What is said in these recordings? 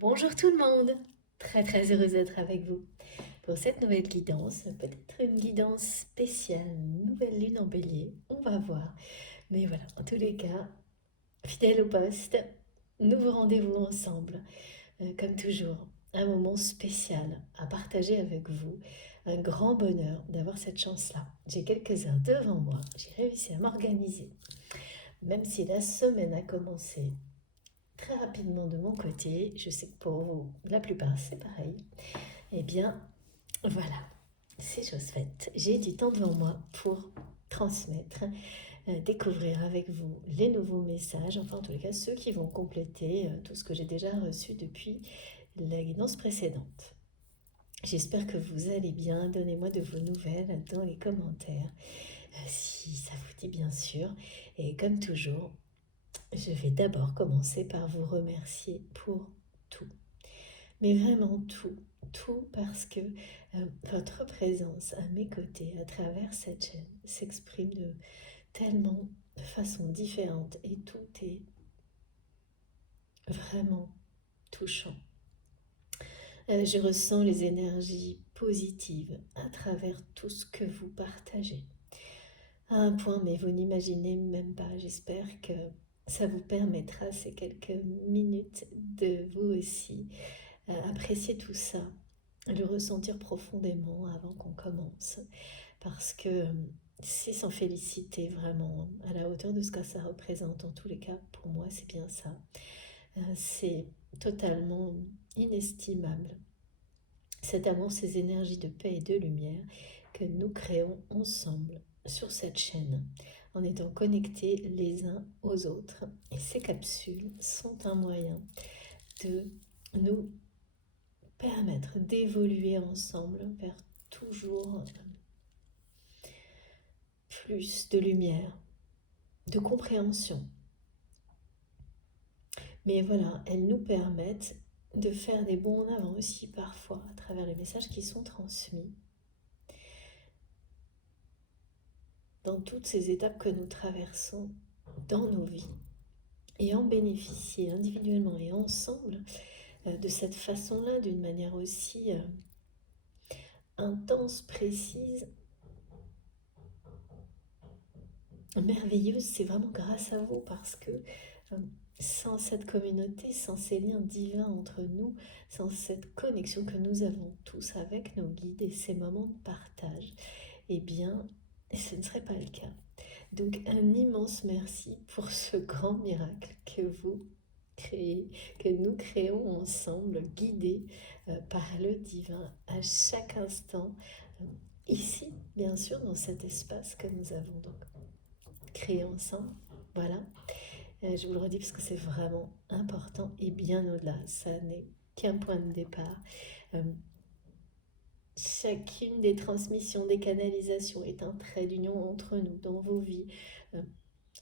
Bonjour tout le monde, très heureuse d'être avec vous pour cette nouvelle guidance, peut-être une guidance spéciale, nouvelle lune en bélier, on va voir. Mais voilà, en tous les cas, fidèle au poste, nouveau rendez-vous ensemble, comme toujours, un moment spécial à partager avec vous, un grand bonheur d'avoir cette chance-là. J'ai quelques heures devant moi, j'ai réussi à m'organiser, même si la semaine a commencé très rapidement de mon côté, je sais que pour vous, la plupart, c'est pareil. Eh bien, voilà, c'est chose faite. J'ai du temps devant moi pour transmettre, découvrir avec vous les nouveaux messages, enfin en tous les cas ceux qui vont compléter tout ce que j'ai déjà reçu depuis la guidance précédente. J'espère que vous allez bien, donnez-moi de vos nouvelles dans les commentaires, si ça vous dit bien sûr. Et comme toujours, je vais d'abord commencer par vous remercier pour tout. Mais vraiment tout, tout parce que votre présence à mes côtés à travers cette chaîne s'exprime tellement de façons différentes et tout est vraiment touchant. Je ressens les énergies positives à travers tout ce que vous partagez. À un point, mais vous n'imaginez même pas, j'espère que ça vous permettra ces quelques minutes de vous aussi apprécier tout ça, le ressentir profondément avant qu'on commence, parce que c'est s'en féliciter vraiment à la hauteur de ce que ça représente. En tous les cas, pour moi, c'est bien ça. C'est totalement inestimable. Cet amour, ces énergies de paix et de lumière que nous créons ensemble sur cette chaîne, en étant connectés les uns aux autres. Et ces capsules sont un moyen de nous permettre d'évoluer ensemble vers toujours plus de lumière, de compréhension. Mais voilà, elles nous permettent de faire des bons en avant aussi parfois à travers les messages qui sont transmis dans toutes ces étapes que nous traversons dans nos vies et en bénéficier individuellement et ensemble de cette façon-là, d'une manière aussi intense, précise, merveilleuse. C'est vraiment grâce à vous parce que sans cette communauté, sans ces liens divins entre nous, sans cette connexion que nous avons tous avec nos guides et ces moments de partage, eh bien, ce ne serait pas le cas. Donc un immense merci pour ce grand miracle que vous créez, que nous créons ensemble, guidés par le divin à chaque instant, ici, bien sûr, dans cet espace que nous avons donc créé ensemble. Voilà. Je vous le redis parce que c'est vraiment important et bien au-delà. Ça n'est qu'un point de départ. Euh, Chacune des transmissions, des canalisations est un trait d'union entre nous dans vos vies. Euh,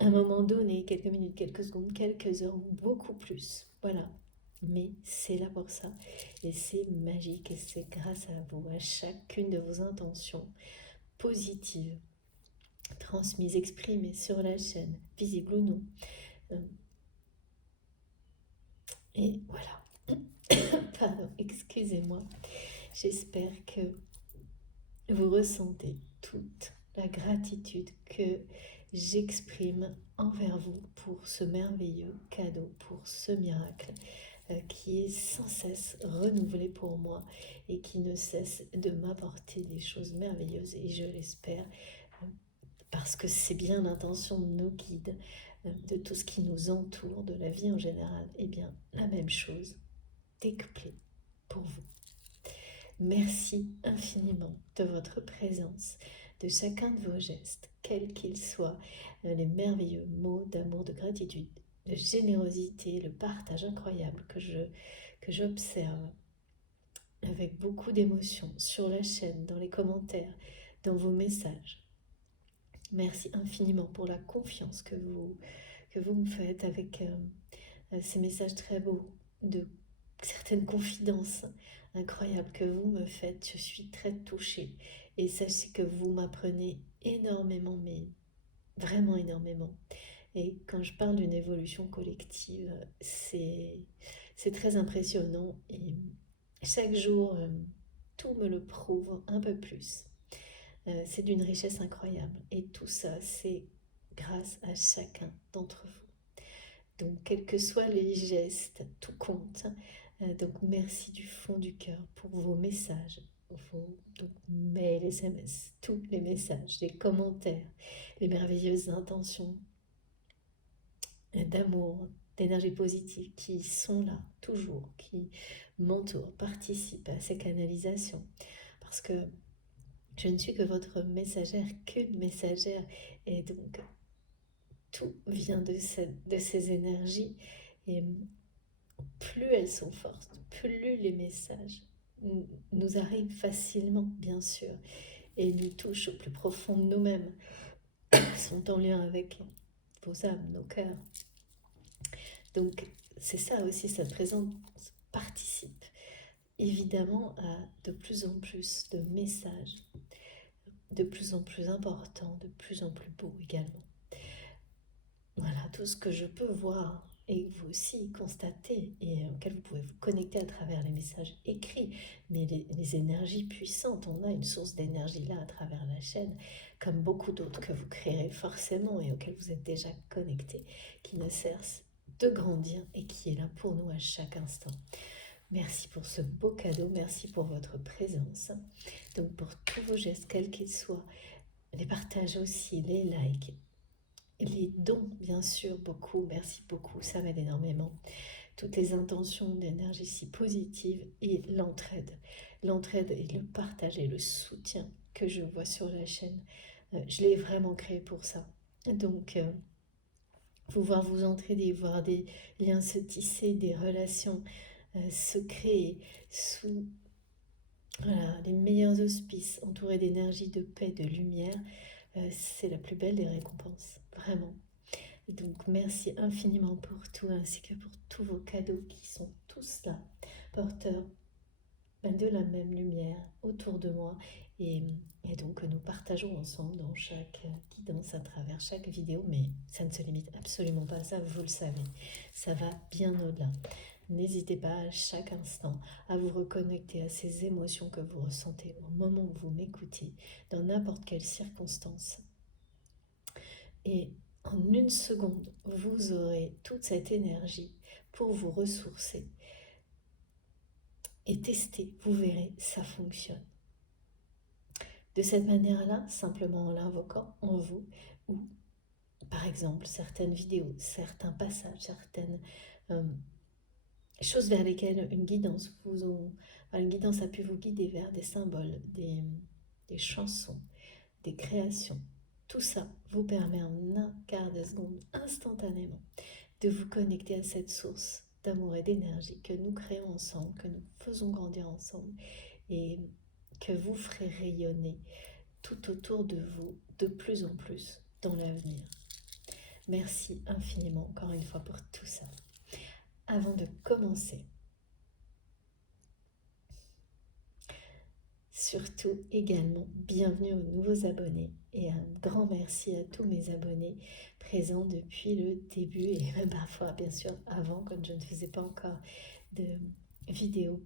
à un moment donné, quelques minutes, quelques secondes, quelques heures, ou beaucoup plus. Voilà. Mais c'est là pour ça. Et c'est magique. Et c'est grâce à vous, à chacune de vos intentions positives, transmises, exprimées sur la chaîne, visibles ou non. Et voilà. Pardon, excusez-moi. J'espère que vous ressentez toute la gratitude que j'exprime envers vous pour ce merveilleux cadeau, pour ce miracle qui est sans cesse renouvelé pour moi et qui ne cesse de m'apporter des choses merveilleuses et je l'espère parce que c'est bien l'intention de nos guides, de tout ce qui nous entoure, de la vie en général. Eh bien, la même chose décuplée pour vous. Merci infiniment de votre présence, de chacun de vos gestes, quels qu'ils soient, les merveilleux mots d'amour, de gratitude, de générosité, le partage incroyable que j'observe avec beaucoup d'émotion sur la chaîne, dans les commentaires, dans vos messages. Merci infiniment pour la confiance que vous me faites avec ces messages très beaux de certaines confidences incroyables que vous me faites. Je suis très touchée et sachez que vous m'apprenez énormément, mais vraiment énormément. Et quand je parle d'une évolution collective, C'est très impressionnant et chaque jour, tout me le prouve un peu plus. C'est d'une richesse incroyable et tout ça, c'est grâce à chacun d'entre vous. Donc, quels que soient les gestes, tout compte. Donc, merci du fond du cœur pour vos messages, vos donc, mails, SMS, tous les messages, les commentaires, les merveilleuses intentions d'amour, d'énergie positive qui sont là, toujours, qui m'entourent, participent à ces canalisations. Parce que je ne suis que votre messagère, qu'une messagère, et donc tout vient de ces énergies. Et plus elles sont fortes, plus les messages nous arrivent facilement, bien sûr, et nous touchent au plus profond de nous-mêmes, sont en lien avec vos âmes, nos cœurs. Donc c'est ça aussi, cette présence participe évidemment à de plus en plus de messages, de plus en plus importants, de plus en plus beaux également. Voilà, tout ce que je peux voir et que vous aussi constatez et auquel vous pouvez vous connecter à travers les messages écrits, mais les énergies puissantes, on a une source d'énergie là à travers la chaîne, comme beaucoup d'autres que vous créerez forcément et auxquels vous êtes déjà connectés, qui ne cessent de grandir et qui est là pour nous à chaque instant. Merci pour ce beau cadeau, merci pour votre présence. Donc pour tous vos gestes, quels qu'ils soient, les partages aussi, les likes, les dons, bien sûr, beaucoup, merci beaucoup, ça m'aide énormément. Toutes les intentions d'énergie si positives et l'entraide. L'entraide et le partage et le soutien que je vois sur la chaîne, je l'ai vraiment créé pour ça. Donc, pouvoir vous entraider, voir des liens se tisser, des relations se créer sous voilà, les meilleurs auspices, entourés d'énergie, de paix, de lumière, c'est la plus belle des récompenses, vraiment. Donc merci infiniment pour tout, ainsi que pour tous vos cadeaux qui sont tous là, porteurs de la même lumière autour de moi. Et donc nous partageons ensemble dans chaque guidance à travers chaque vidéo, mais ça ne se limite absolument pas à ça, vous le savez, ça va bien au-delà. N'hésitez pas à chaque instant à vous reconnecter à ces émotions que vous ressentez au moment où vous m'écoutez, dans n'importe quelle circonstance. Et en une seconde, vous aurez toute cette énergie pour vous ressourcer et tester, vous verrez, ça fonctionne. De cette manière-là, simplement en l'invoquant en vous, ou par exemple certaines vidéos, certains passages, certaines choses vers lesquelles une guidance a pu vous guider vers des symboles, des chansons, des créations. Tout ça vous permet en un quart de seconde, instantanément, de vous connecter à cette source d'amour et d'énergie que nous créons ensemble, que nous faisons grandir ensemble et que vous ferez rayonner tout autour de vous de plus en plus dans l'avenir. Merci infiniment encore une fois pour tout ça. Avant de commencer, surtout également, bienvenue aux nouveaux abonnés et un grand merci à tous mes abonnés présents depuis le début et même parfois bien sûr avant quand je ne faisais pas encore de vidéos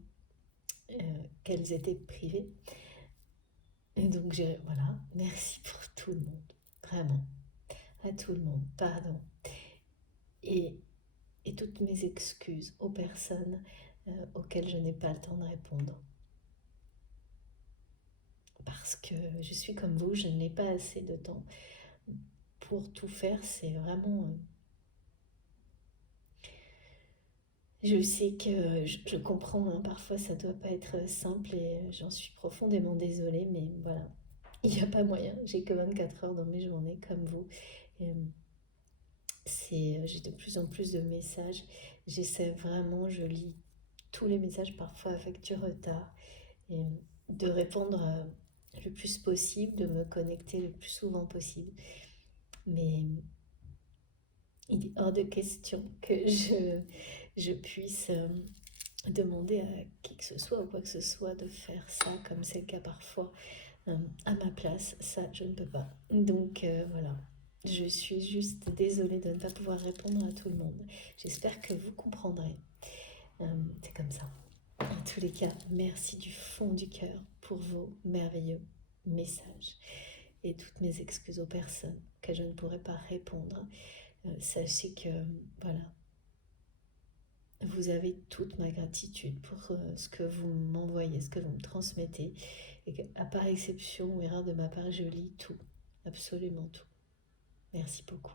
qu'elles étaient privées. Et donc voilà, merci pour tout le monde, vraiment, à tout le monde, pardon. Et toutes mes excuses aux personnes auxquelles je n'ai pas le temps de répondre. Parce que je suis comme vous, je n'ai pas assez de temps pour tout faire. C'est vraiment... je sais que je comprends, hein, parfois ça doit pas être simple et j'en suis profondément désolée, mais voilà, il n'y a pas moyen. J'ai que 24 heures dans mes journées comme vous. J'ai de plus en plus de messages. J'essaie vraiment, je lis tous les messages parfois avec du retard et de répondre le plus possible, de me connecter le plus souvent possible. Mais il est hors de question que je puisse demander à qui que ce soit ou quoi que ce soit de faire ça, comme c'est le cas parfois à ma place. Ça, je ne peux pas. Donc voilà. Je suis juste désolée de ne pas pouvoir répondre à tout le monde. J'espère que vous comprendrez. C'est comme ça. En tous les cas, merci du fond du cœur pour vos merveilleux messages et toutes mes excuses aux personnes que je ne pourrais pas répondre. Sachez que, voilà, vous avez toute ma gratitude pour ce que vous m'envoyez, ce que vous me transmettez. Et qu'à part exception ou erreur de ma part, je lis tout, absolument tout. Merci beaucoup.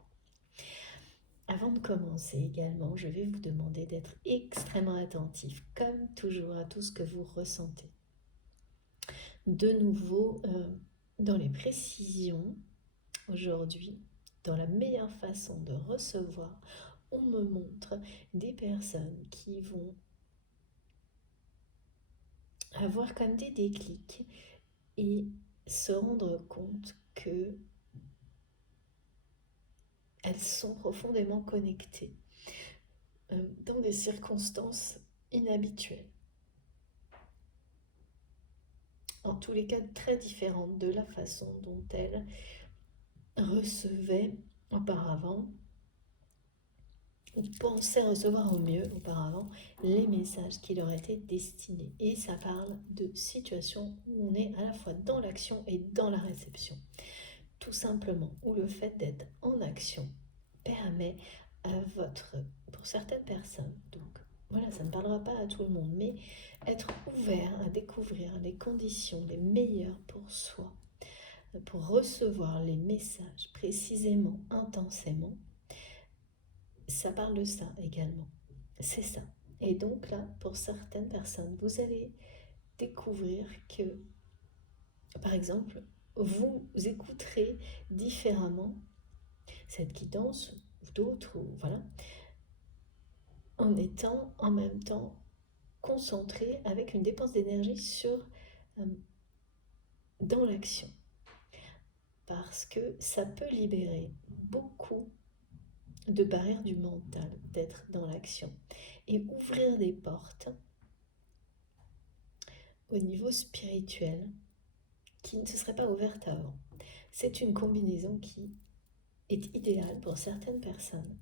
Avant de commencer également, je vais vous demander d'être extrêmement attentif, comme toujours, à tout ce que vous ressentez. De nouveau, dans les précisions, aujourd'hui, dans la meilleure façon de recevoir, on me montre des personnes qui vont avoir comme des déclics et se rendre compte que elles sont profondément connectées dans des circonstances inhabituelles. En tous les cas, très différentes de la façon dont elles recevaient auparavant, ou pensaient recevoir au mieux auparavant, les messages qui leur étaient destinés. Et ça parle de situations où on est à la fois dans l'action et dans la réception. Tout simplement, où le fait d'être en action permet à pour certaines personnes, donc voilà, ça ne parlera pas à tout le monde, mais être ouvert à découvrir les conditions les meilleures pour soi, pour recevoir les messages précisément, intensément, ça parle de ça également. C'est ça. Et donc là, pour certaines personnes, vous allez découvrir que, par exemple, vous écouterez différemment cette guidance ou d'autres, ou voilà, en étant en même temps concentré avec une dépense d'énergie dans l'action. Parce que ça peut libérer beaucoup de barrières du mental d'être dans l'action et ouvrir des portes au niveau spirituel qui ne se seraient pas ouvertes avant. C'est une combinaison qui est idéale pour certaines personnes.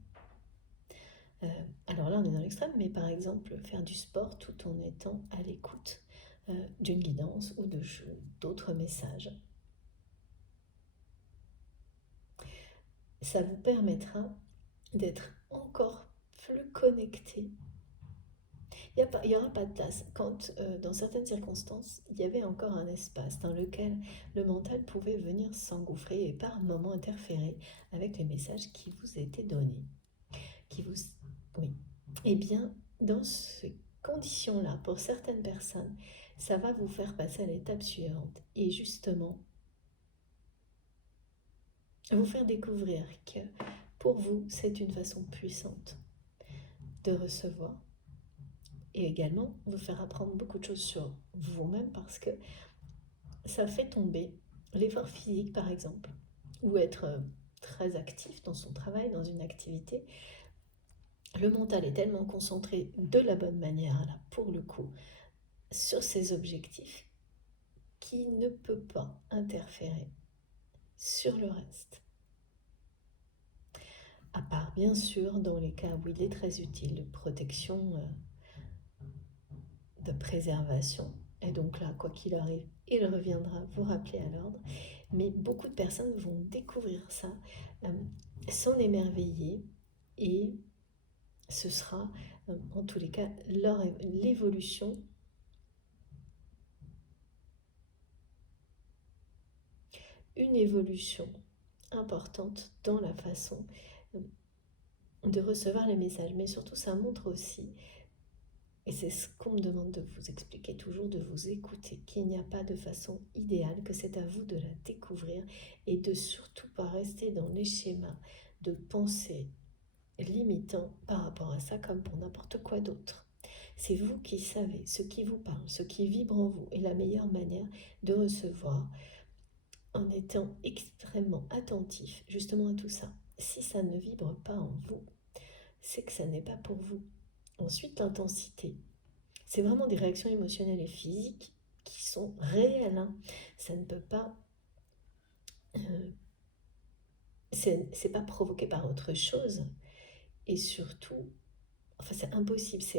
Alors là, on est dans l'extrême, mais par exemple, faire du sport tout en étant à l'écoute d'une guidance ou d'autres messages. Ça vous permettra d'être encore plus connecté. Il n'y aura pas de place. Quand, dans certaines circonstances, il y avait encore un espace dans lequel le mental pouvait venir s'engouffrer et par moments interférer avec les messages qui vous étaient donnés. Oui. Eh bien, dans ces conditions-là, pour certaines personnes, ça va vous faire passer à l'étape suivante. Et justement, vous faire découvrir que pour vous, c'est une façon puissante de recevoir et également vous faire apprendre beaucoup de choses sur vous-même parce que ça fait tomber l'effort physique par exemple ou être très actif dans son travail, dans une activité. Le mental est tellement concentré de la bonne manière là pour le coup sur ses objectifs qu'il ne peut pas interférer sur le reste. À part bien sûr dans les cas où il est très utile de protection, de préservation. Et donc là, quoi qu'il arrive, il reviendra vous rappeler à l'ordre. Mais beaucoup de personnes vont découvrir ça, s'en émerveiller et ce sera en tous les cas l'évolution une évolution importante dans la façon de recevoir les messages. Mais surtout, ça montre aussi, et c'est ce qu'on me demande de vous expliquer toujours, de vous écouter, qu'il n'y a pas de façon idéale, que c'est à vous de la découvrir et de surtout pas rester dans les schémas de pensée limitants par rapport à ça comme pour n'importe quoi d'autre. C'est vous qui savez ce qui vous parle, ce qui vibre en vous et la meilleure manière de recevoir en étant extrêmement attentif justement à tout ça. Si ça ne vibre pas en vous, c'est que ça n'est pas pour vous. Ensuite, l'intensité. C'est vraiment des réactions émotionnelles et physiques qui sont réelles. Hein. Ça ne peut pas... c'est pas provoqué par autre chose. Et surtout, Enfin, c'est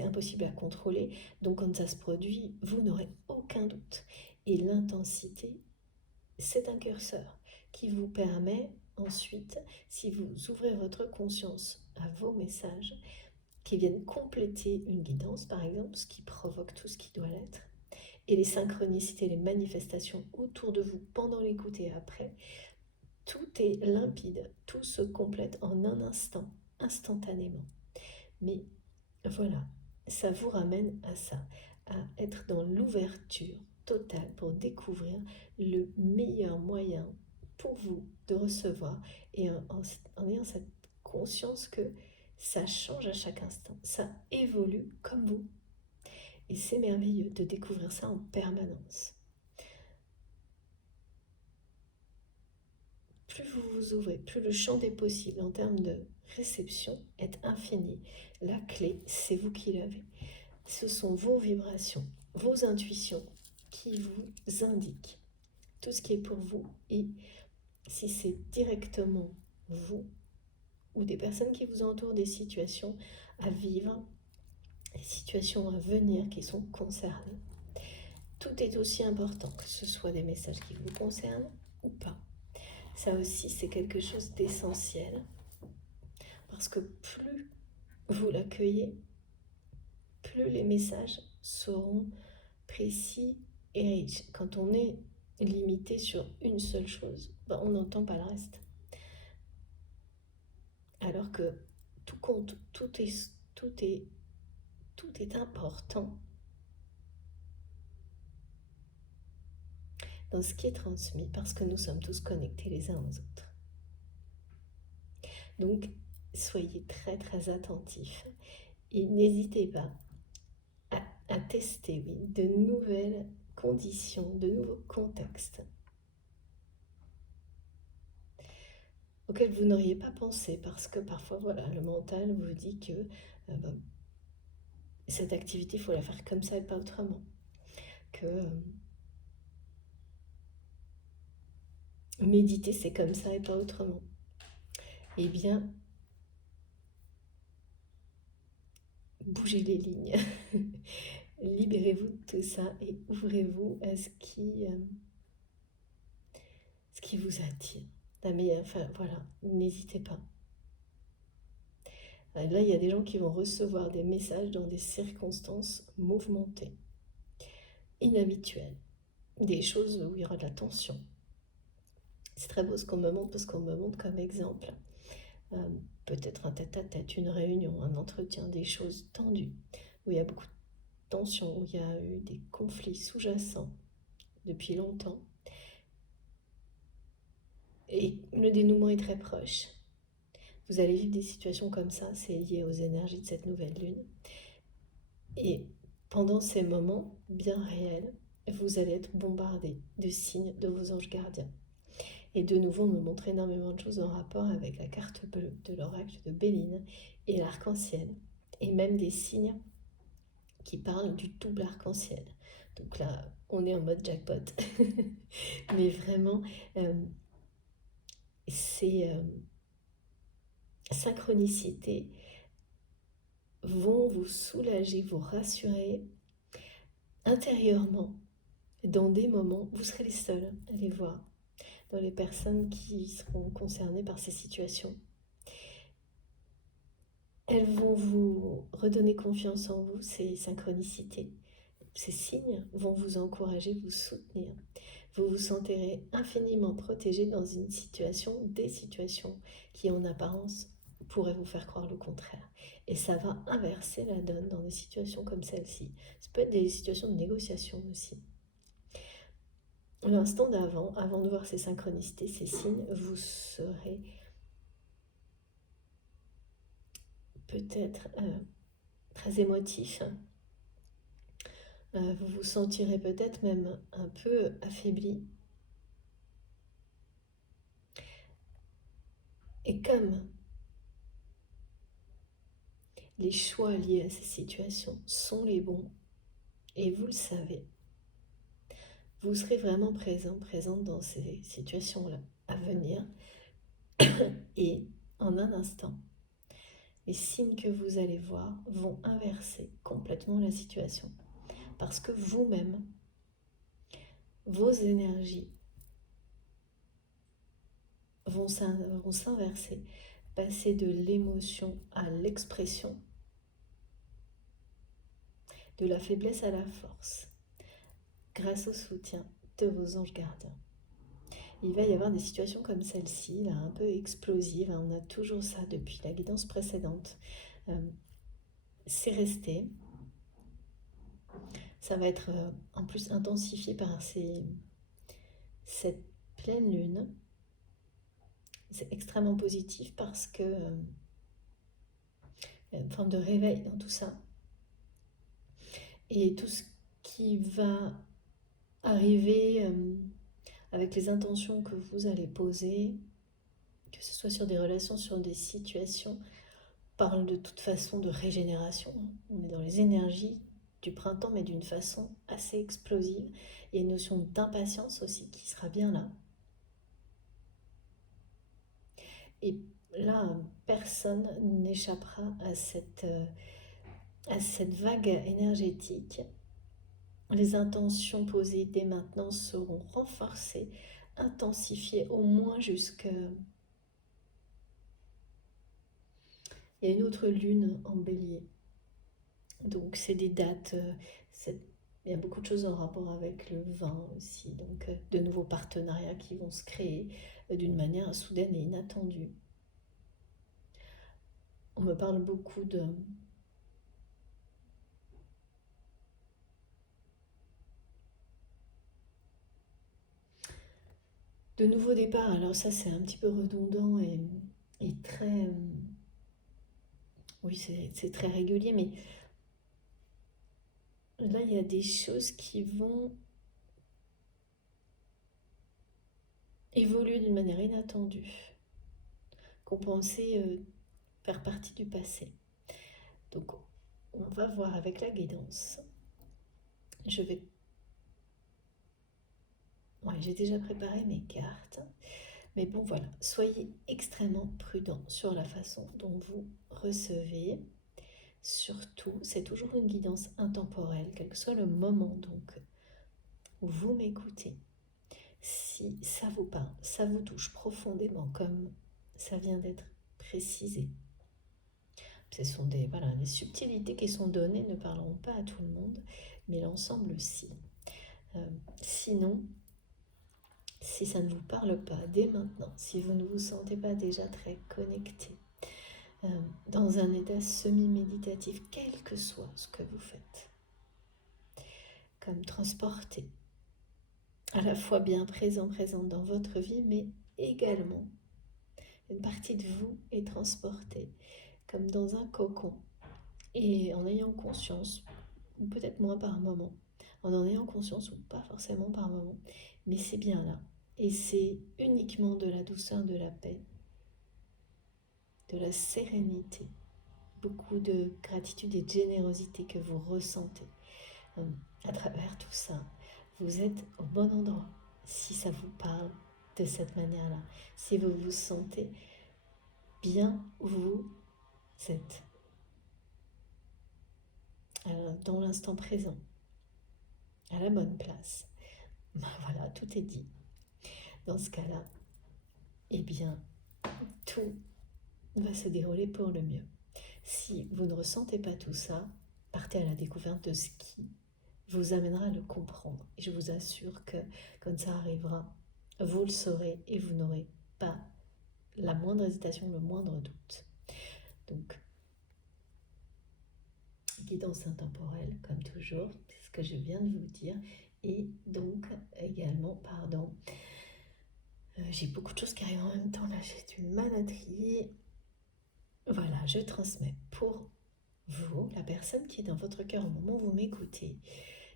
impossible à contrôler. Donc quand ça se produit, vous n'aurez aucun doute. Et l'intensité, c'est un curseur qui vous permet ensuite, si vous ouvrez votre conscience à vos messages, qui viennent compléter une guidance, par exemple, ce qui provoque tout ce qui doit l'être, et les synchronicités, les manifestations autour de vous pendant l'écoute et après, tout est limpide, tout se complète en un instant, instantanément. Mais voilà, ça vous ramène à ça, à être dans l'ouverture totale pour découvrir le meilleur moyen pour vous de recevoir et en ayant cette conscience que ça change à chaque instant, ça évolue comme vous. Et c'est merveilleux de découvrir ça en permanence. Plus vous vous ouvrez, plus le champ des possibles en termes de réception est infini. La clé, c'est vous qui l'avez. Ce sont vos vibrations, vos intuitions qui vous indiquent tout ce qui est pour vous. Et si c'est directement vous ou des personnes qui vous entourent, des situations à vivre, des situations à venir qui sont concernées, tout est aussi important, que ce soit des messages qui vous concernent ou pas. Ça aussi, c'est quelque chose d'essentiel, parce que plus vous l'accueillez, plus les messages seront précis et riches. Quand on est limité sur une seule chose, on n'entend pas le reste. Alors que tout compte, tout est important dans ce qui est transmis, parce que nous sommes tous connectés les uns aux autres. Donc, soyez très très attentifs et n'hésitez pas à tester, de nouvelles conditions, de nouveaux contextes auxquels vous n'auriez pas pensé, parce que parfois, voilà, le mental vous dit que cette activité, il faut la faire comme ça et pas autrement. Que méditer, c'est comme ça et pas autrement. Eh bien, bougez les lignes. Libérez-vous de tout ça et ouvrez-vous à ce qui vous attire. Mais enfin, voilà, n'hésitez pas. Là, il y a des gens qui vont recevoir des messages dans des circonstances mouvementées, inhabituelles, des choses où il y aura de la tension. C'est très beau ce qu'on me montre, parce qu'on me montre comme exemple peut-être un tête-à-tête, une réunion, un entretien, des choses tendues, où il y a beaucoup de tension, où il y a eu des conflits sous-jacents depuis longtemps. Et le dénouement est très proche. Vous allez vivre des situations comme ça, c'est lié aux énergies de cette nouvelle lune. Et pendant ces moments bien réels, vous allez être bombardé de signes de vos anges gardiens. Et de nouveau, on me montre énormément de choses en rapport avec la carte bleue de l'oracle de Béline et l'arc-en-ciel. Et même des signes qui parlent du double arc-en-ciel. Donc là, on est en mode jackpot. Mais vraiment, ces synchronicités vont vous soulager, vous rassurer intérieurement. Dans des moments, vous serez les seuls à les voir, dans les personnes qui seront concernées par ces situations. Elles vont vous redonner confiance en vous, ces synchronicités. Ces signes vont vous encourager, vous soutenir. Vous vous sentirez infiniment protégé dans une situation, des situations qui en apparence pourraient vous faire croire le contraire. Et ça va inverser la donne dans des situations comme celle-ci. Ça peut être des situations de négociation aussi. L'instant d'avant, avant de voir ces synchronicités, ces signes, vous serez peut-être très émotif. Vous vous sentirez peut-être même un peu affaibli. Et comme les choix liés à ces situations sont les bons, et vous le savez, vous serez vraiment présente dans ces situations-là à venir, et en un instant, les signes que vous allez voir vont inverser complètement la situation. Parce que vous-même, vos énergies vont s'inverser, passer de l'émotion à l'expression, de la faiblesse à la force, grâce au soutien de vos anges gardiens. Il va y avoir des situations comme celle-ci, là, un peu explosives. On a toujours ça depuis la guidance précédente. C'est resté. Ça va être en plus intensifié par cette pleine lune. C'est extrêmement positif parce que y a une forme de réveil dans tout ça. Et tout ce qui va arriver avec les intentions que vous allez poser, que ce soit sur des relations, sur des situations, parle de toute façon de régénération. On est dans les énergies du printemps, mais d'une façon assez explosive. Il y a une notion d'impatience aussi qui sera bien là. Et là, personne n'échappera à cette vague énergétique. Les intentions posées dès maintenant seront renforcées, intensifiées au moins jusqu'à... Il y a une autre lune en bélier. Donc c'est des dates, il y a beaucoup de choses en rapport avec le vin aussi. Donc de nouveaux partenariats qui vont se créer d'une manière soudaine et inattendue. On me parle beaucoup de nouveaux départs. Alors ça c'est un petit peu redondant et très... oui c'est très régulier, mais là il y a des choses qui vont évoluer d'une manière inattendue, qu'on pensait faire partie du passé. Donc on va voir avec la guidance. Ouais, j'ai déjà préparé mes cartes. Mais bon, voilà, soyez extrêmement prudent sur la façon dont vous recevez. Surtout, c'est toujours une guidance intemporelle, quel que soit le moment donc où vous m'écoutez. Si ça vous parle, ça vous touche profondément, comme ça vient d'être précisé. Ce sont des subtilités qui sont données ne parleront pas à tout le monde, mais l'ensemble si. Sinon, si ça ne vous parle pas dès maintenant, si vous ne vous sentez pas déjà très connecté, dans un état semi-méditatif, quel que soit ce que vous faites, comme transporté, à la fois bien présent dans votre vie, mais également une partie de vous est transportée, comme dans un cocon, et en ayant conscience, ou peut-être moins par moment, en ayant conscience ou pas forcément par moment, mais c'est bien là. Et c'est uniquement de la douceur, de la paix, de la sérénité, beaucoup de gratitude et de générosité que vous ressentez à travers tout ça. Vous êtes au bon endroit si ça vous parle de cette manière-là, si vous vous sentez bien où vous êtes, dans l'instant présent, à la bonne place. Ben voilà, tout est dit. Dans ce cas-là, eh bien, tout va se dérouler pour le mieux. Si vous ne ressentez pas tout ça, partez à la découverte de ce qui vous amènera à le comprendre. Et je vous assure que quand ça arrivera, vous le saurez et vous n'aurez pas la moindre hésitation, le moindre doute. Donc, guidance intemporelle, comme toujours, c'est ce que je viens de vous dire. Et donc, également, j'ai beaucoup de choses qui arrivent en même temps. Là, j'ai du mal à trier. Voilà, je transmets pour vous, la personne qui est dans votre cœur au moment où vous m'écoutez,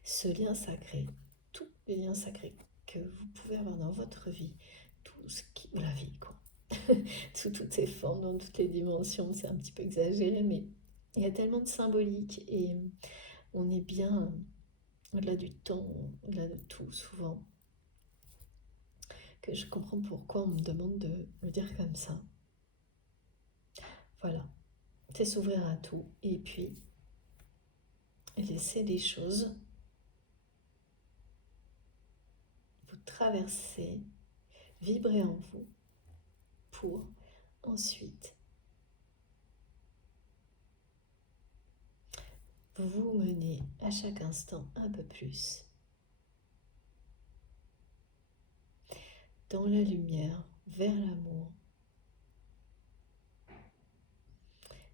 ce lien sacré, tous les liens sacrés que vous pouvez avoir dans votre vie, tout ce qui... la vie, quoi. Sous toutes ses formes, dans toutes les dimensions, c'est un petit peu exagéré, mais il y a tellement de symbolique et on est bien au-delà du temps, au-delà de tout, souvent, que je comprends pourquoi on me demande de le dire comme ça. Voilà. c'est s'ouvrir à tout et puis laisser les choses vous traverser, vibrer en vous pour ensuite vous mener à chaque instant un peu plus dans la lumière, vers l'amour.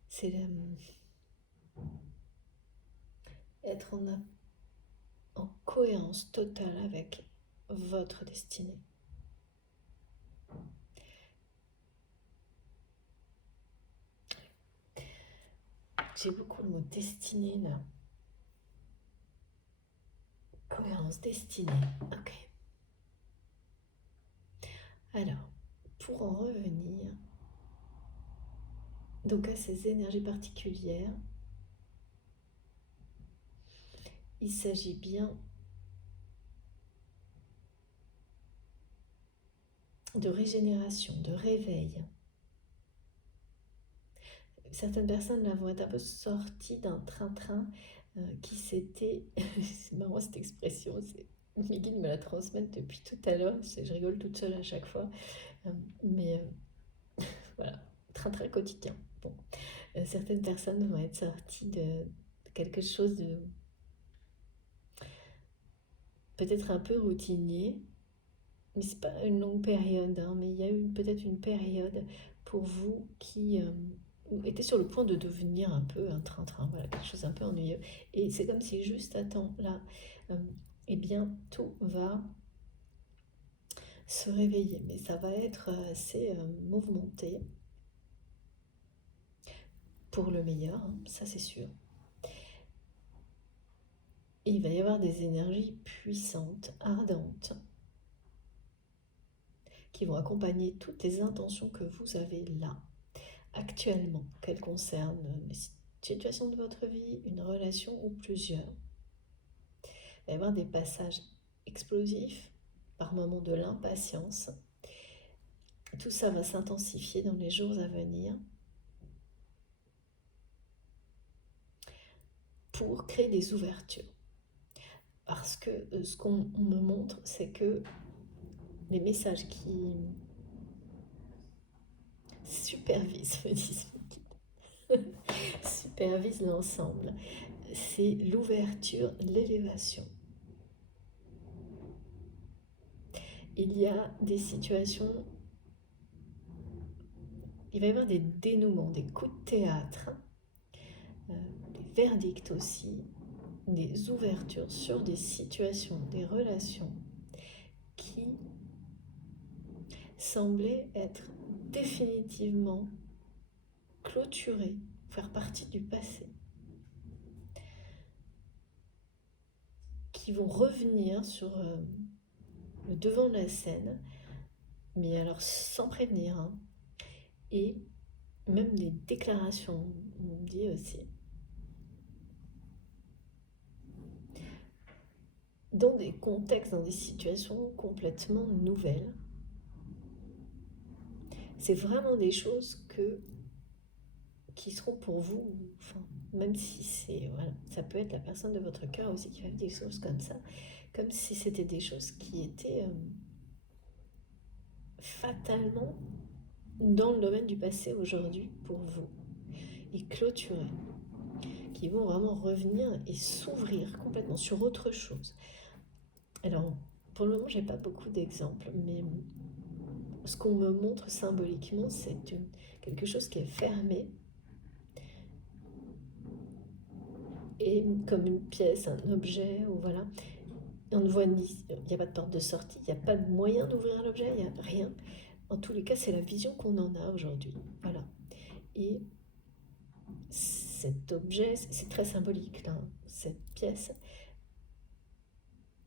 C'est être en cohérence totale avec votre destinée. J'ai beaucoup le mot destinée là. Cohérence, destinée. Ok. Alors, pour en revenir donc à ces énergies particulières, il s'agit bien de régénération, de réveil. Certaines personnes là vont être un peu sorties d'un train-train qui s'était... C'est marrant cette expression, mes guides me la transmettent depuis tout à l'heure, je rigole toute seule à chaque fois, mais voilà, train-train quotidien. Bon. Certaines personnes vont être sorties de quelque chose de peut-être un peu routinier, mais c'est pas une longue période, hein, mais il y a eu peut-être une période pour vous qui était sur le point de devenir un peu un train-train, voilà, quelque chose un peu ennuyeux. Et c'est comme si juste à temps là, eh bien tout va se réveiller, mais ça va être assez mouvementé pour le meilleur, hein, ça c'est sûr. Et il va y avoir des énergies puissantes, ardentes, qui vont accompagner toutes les intentions que vous avez là, actuellement, qu'elles concernent les situations de votre vie, une relation ou plusieurs. Il va y avoir des passages explosifs, par moments de l'impatience. Tout ça va s'intensifier dans les jours à venir pour créer des ouvertures. Parce que ce qu'on me montre, c'est que les messages qui supervisent, me disent, supervisent l'ensemble, c'est l'ouverture, l'élévation. Il y a des situations, il va y avoir des dénouements, des coups de théâtre, des verdicts aussi, des ouvertures sur des situations, des relations qui semblaient être définitivement clôturées, faire partie du passé, qui vont revenir sur le devant de la scène, mais alors sans prévenir, hein. Et même des déclarations, on me dit aussi, dans des contextes, dans des situations complètement nouvelles. C'est vraiment des choses qui seront pour vous, enfin, même si c'est, voilà, ça peut être la personne de votre cœur aussi qui va dire des choses comme ça, comme si c'était des choses qui étaient fatalement dans le domaine du passé aujourd'hui pour vous, et clôturées, qui vont vraiment revenir et s'ouvrir complètement sur autre chose. Alors, pour le moment, j'ai pas beaucoup d'exemples, mais ce qu'on me montre symboliquement, c'est quelque chose qui est fermé, et comme une pièce, un objet, ou voilà. On ne voit ni, il n'y a pas de porte de sortie, il n'y a pas de moyen d'ouvrir l'objet, il n'y a rien. En tous les cas, c'est la vision qu'on en a aujourd'hui. Voilà. Et cet objet, c'est très symbolique, là, cette pièce.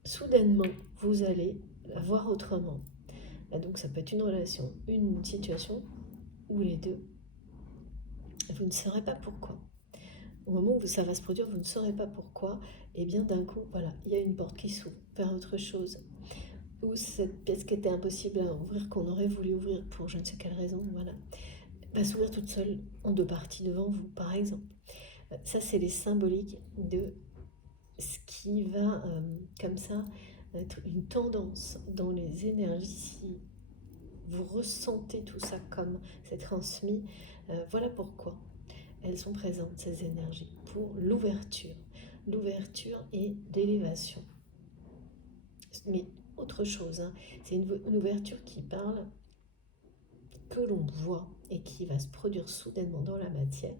Soudainement, vous allez la voir autrement. Et donc, ça peut être une relation, une situation, ou les deux. Vous ne saurez pas pourquoi. Au moment où ça va se produire, vous ne saurez pas pourquoi. Et bien d'un coup, voilà, il y a une porte qui s'ouvre vers autre chose. Ou cette pièce qui était impossible à ouvrir, qu'on aurait voulu ouvrir pour je ne sais quelle raison, voilà. va s'ouvrir toute seule en deux parties devant vous, par exemple. Ça, c'est les symboliques de ce qui va, comme ça, être une tendance dans les énergies. Si vous ressentez tout ça comme c'est transmis, voilà pourquoi elles sont présentes, ces énergies, pour l'ouverture. L'ouverture et l'élévation. Mais autre chose, hein, c'est une ouverture qui parle que l'on voit et qui va se produire soudainement dans la matière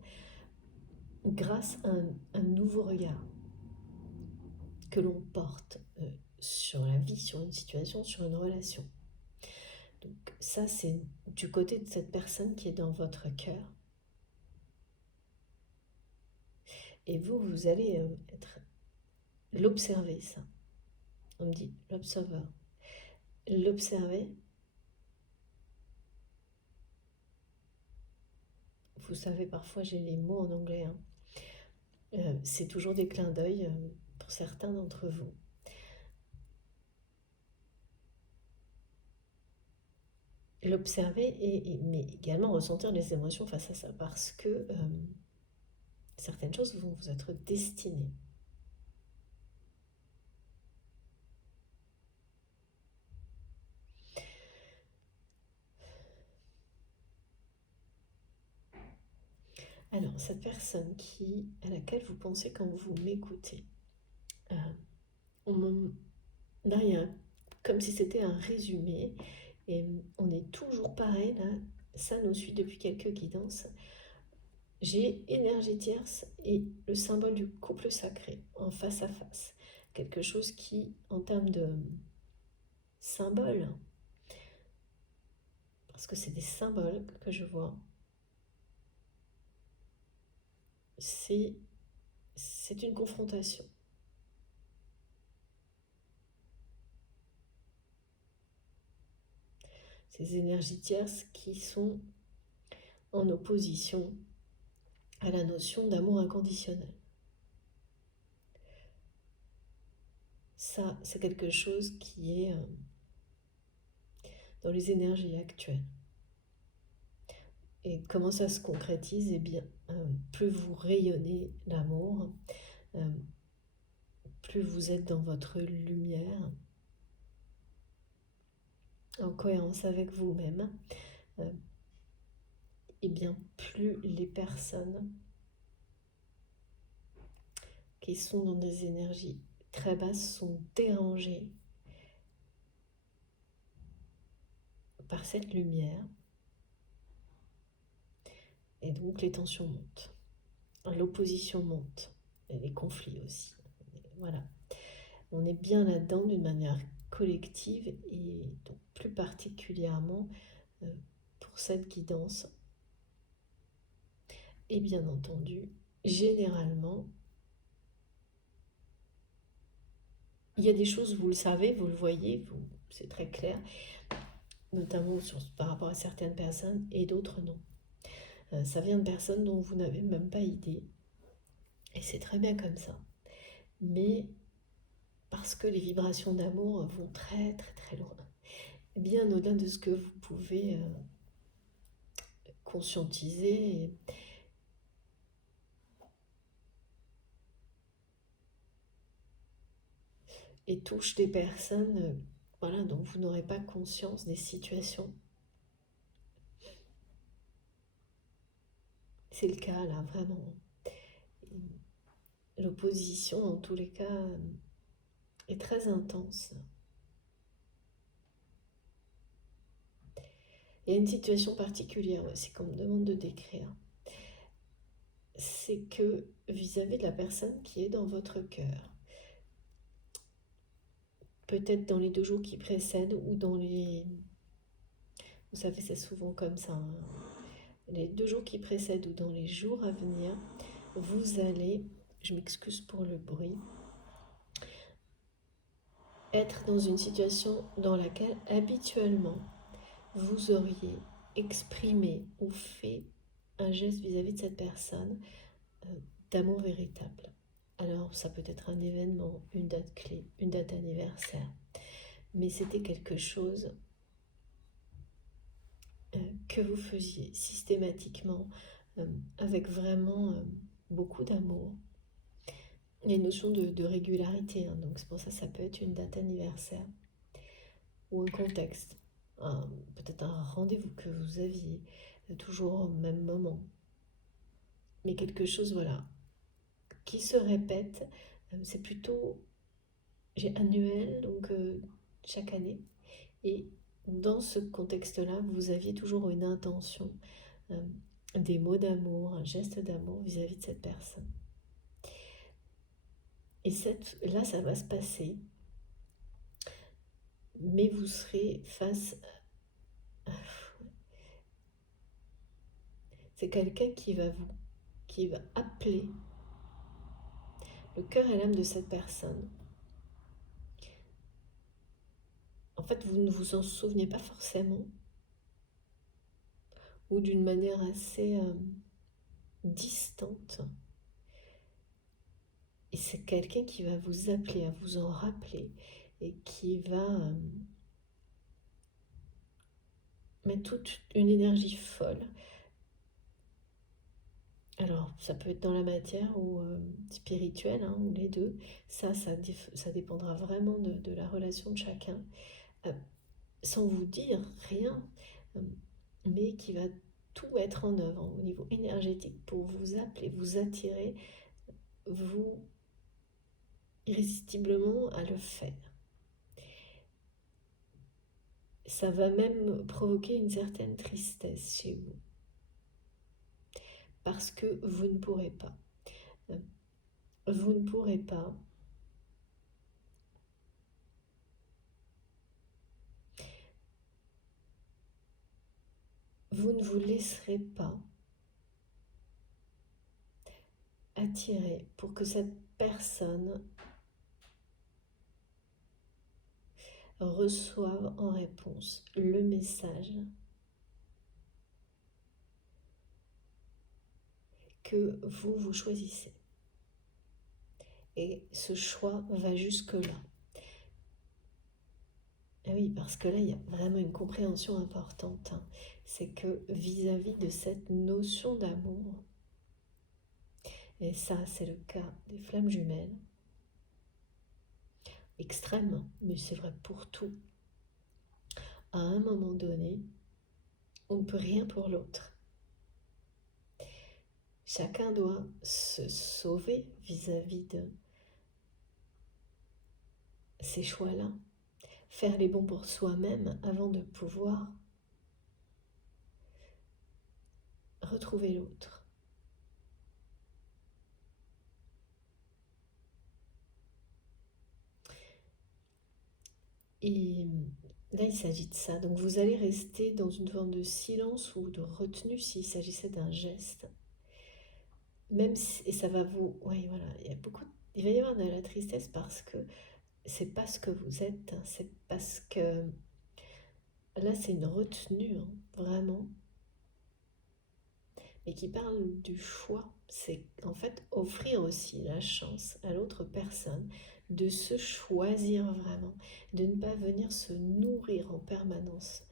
grâce à un nouveau regard que l'on porte sur la vie, sur une situation, sur une relation. Donc ça, c'est du côté de cette personne qui est dans votre cœur. Et vous, vous allez être l'observer, ça. On me dit l'observer. L'observer, vous savez, parfois j'ai les mots en anglais, hein. C'est toujours des clins d'œil pour certains d'entre vous. L'observer, mais également ressentir les émotions face à ça, parce que certaines choses vont vous être destinées. Alors, cette personne à laquelle vous pensez quand vous m'écoutez, là, il y a comme si c'était un résumé, et on est toujours pareil, là, ça nous suit depuis quelques guidances. J'ai énergie tierce et le symbole du couple sacré en face à face. Quelque chose qui, en termes de symboles, parce que c'est des symboles que je vois, c'est une confrontation. Ces énergies tierces qui sont en opposition à la notion d'amour inconditionnel. Ça, c'est quelque chose qui est dans les énergies actuelles. Et comment ça se concrétise? Eh bien, plus vous rayonnez l'amour, plus vous êtes dans votre lumière, en cohérence avec vous-même, et bien plus les personnes qui sont dans des énergies très basses sont dérangées par cette lumière, et donc les tensions montent, l'opposition monte, et les conflits aussi. Voilà, on est bien là-dedans d'une manière collective, et donc plus particulièrement pour cette guidance. Et bien entendu, généralement, il y a des choses, vous le savez, vous le voyez, c'est très clair, notamment par rapport à certaines personnes, et d'autres non. Ça vient de personnes dont vous n'avez même pas idée, et c'est très bien comme ça. Mais parce que les vibrations d'amour vont très très très loin, bien au-delà de ce que vous pouvez conscientiser et touche des personnes voilà, dont vous n'aurez pas conscience, des situations. C'est le cas là, vraiment. L'opposition, en tous les cas, est très intense. Il y a une situation particulière aussi qu'on me demande de décrire. C'est que vis-à-vis de la personne qui est dans votre cœur, peut-être dans les 2 jours qui précèdent ou dans les... Vous savez, c'est souvent comme ça, hein. Les 2 jours qui précèdent ou dans les jours à venir, vous allez, je m'excuse pour le bruit, être dans une situation dans laquelle habituellement vous auriez exprimé ou fait un geste vis-à-vis de cette personne d'amour véritable. Alors ça peut être un événement, une date clé, une date anniversaire, mais c'était quelque chose que vous faisiez systématiquement, avec vraiment beaucoup d'amour. Il y a une notion de régularité, hein, donc c'est pour ça que ça peut être une date anniversaire ou un contexte, peut-être un rendez-vous que vous aviez toujours au même moment. Mais quelque chose, voilà, qui se répète, c'est plutôt annuel, donc chaque année. Et dans ce contexte-là, vous aviez toujours une intention, des mots d'amour, un geste d'amour vis-à-vis de cette personne. Et là, ça va se passer, mais vous serez face à... C'est quelqu'un qui va appeler le cœur et l'âme de cette personne. En fait, vous ne vous en souvenez pas forcément, ou d'une manière assez distante. Et c'est quelqu'un qui va vous appeler à vous en rappeler et qui va mettre toute une énergie folle. Alors, ça peut être dans la matière ou spirituelle, hein, ou les deux. Ça dépendra vraiment de la relation de chacun. Sans vous dire rien, euh, mais qui va tout mettre en œuvre au niveau énergétique pour vous appeler, vous attirer, vous irrésistiblement à le faire. Ça va même provoquer une certaine tristesse chez vous, parce que vous ne pourrez pas. Vous ne pourrez pas vous ne vous laisserez pas attirer pour que cette personne reçoive en réponse le message que vous choisissez. Et ce choix va jusque-là. Ah oui, parce que là, il y a vraiment une compréhension importante. Hein. C'est que vis-à-vis de cette notion d'amour, et ça, c'est le cas des flammes jumelles, extrême, mais c'est vrai pour tout, à un moment donné, on ne peut rien pour l'autre. Chacun doit se sauver vis-à-vis de ces choix-là, faire les bons pour soi-même avant de pouvoir retrouver l'autre. Et là, il s'agit de ça. Donc vous allez rester dans une forme de silence ou de retenue s'il s'agissait d'un geste. Même si, et ça va vous... Oui, voilà, il va y avoir de la tristesse parce que c'est pas ce que vous êtes. Hein, c'est parce que là, c'est une retenue, hein, vraiment. Mais qui parle du choix. C'est en fait offrir aussi la chance à l'autre personne de se choisir vraiment, de ne pas venir se nourrir en permanence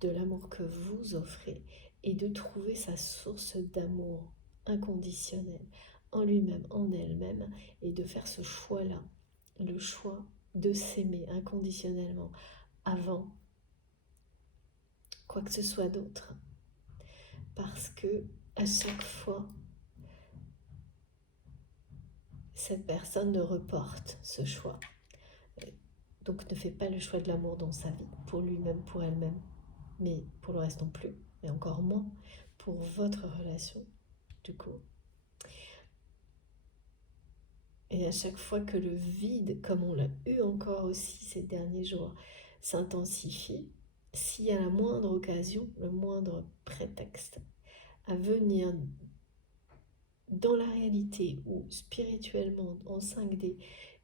de l'amour que vous offrez et de trouver sa source d'amour inconditionnel en lui-même, en elle-même, et de faire ce choix-là, le choix de s'aimer inconditionnellement avant quoi que ce soit d'autre. Parce que à chaque fois, cette personne ne reporte ce choix. Donc ne fait pas le choix de l'amour dans sa vie, pour lui-même, pour elle-même, mais pour le reste non plus, et encore moins pour votre relation, du coup. Et à chaque fois que le vide, comme on l'a eu encore aussi ces derniers jours, s'intensifie, s'il y a la moindre occasion, le moindre prétexte à venir dans la réalité ou spirituellement en 5D,